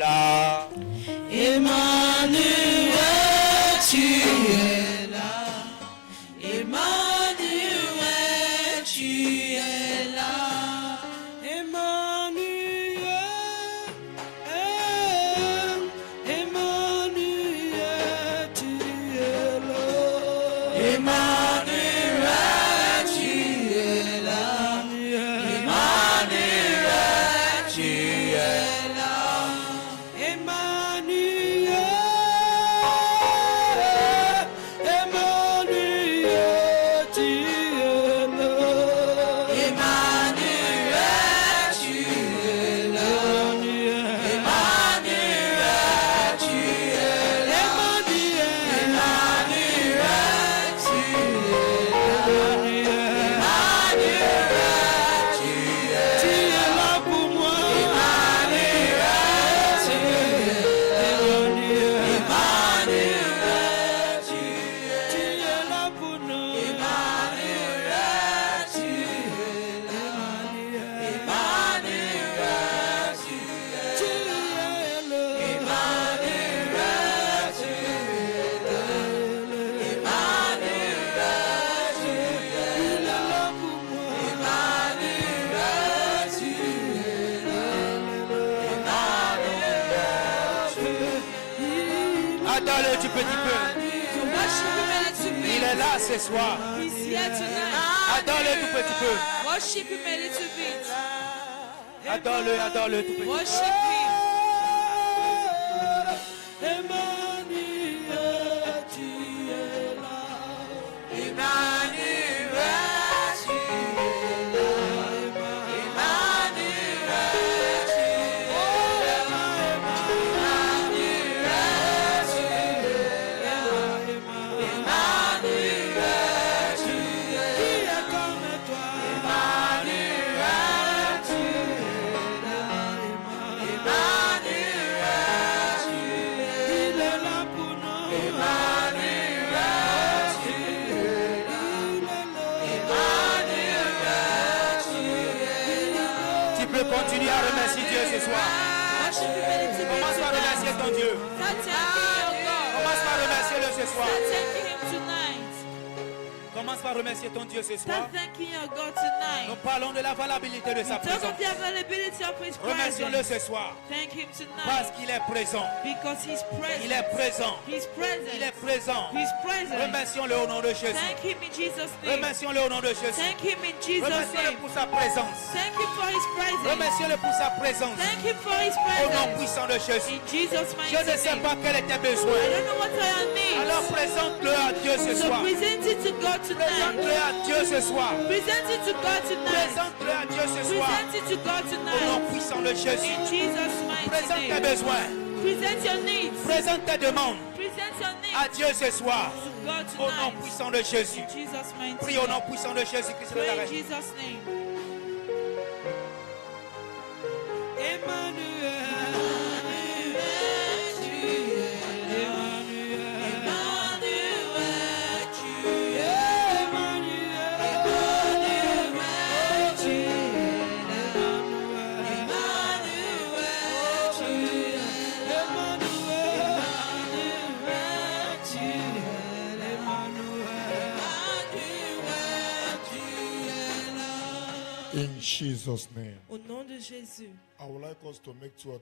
petit peu. So worship him a little Il bit. est là ce soir. He's here tonight. Adore-le tout petit peu. Worship him a little bit. Adore-le tout petit peu. Worship him. Emmanuel, tu es là. Tu peux continuer à remercier Dieu ce soir. Worship him a little bit Commence par tonight. remercier ton Dieu. Start thanking your God. Commence par remercier-le ce soir. Start thanking him tonight. Commence par remercier ton Dieu ce soir. Start thanking your God tonight. Nous parlons de la valabilité de sa Talk présence. of the availability of his Remercions-le presence. ce soir. Thank him Parce tonight. qu'il est présent. Because he's present. Il est présent. He's present. Il est présent. He's present. Remercions-le au nom de Jésus. Thank him in Jesus' name. Remercions-le au nom de Jésus. Thank him in Jesus' Remercions-le name. pour sa présence. Thank him for his presence. Remercions-le pour sa présence. Thank him for his Au nom presence. puissant de Jésus. In Jesus' mighty Je ne sais name. pas quel est tes I besoins. don't know what I need. Alors présente-le à Dieu ce So soir. present it to God tonight. Présente-le à Dieu ce soir. Present it to God tonight. Présente-le à Dieu ce soir. Present it to God Au nom tonight. puissant de Jésus. In Jesus' mighty Présente tes name. besoins. Present your needs. Présente tes demandes Present your à needs Dieu ce soir. to God Au nom tonight. puissant de Jésus. In Jesus' mighty Prie au nom name. puissant de Jésus-Christ de Pray in Nazareth. Jesus' name. In Jesus' name. Au nom de Jésus. I would like us to make 2 or 3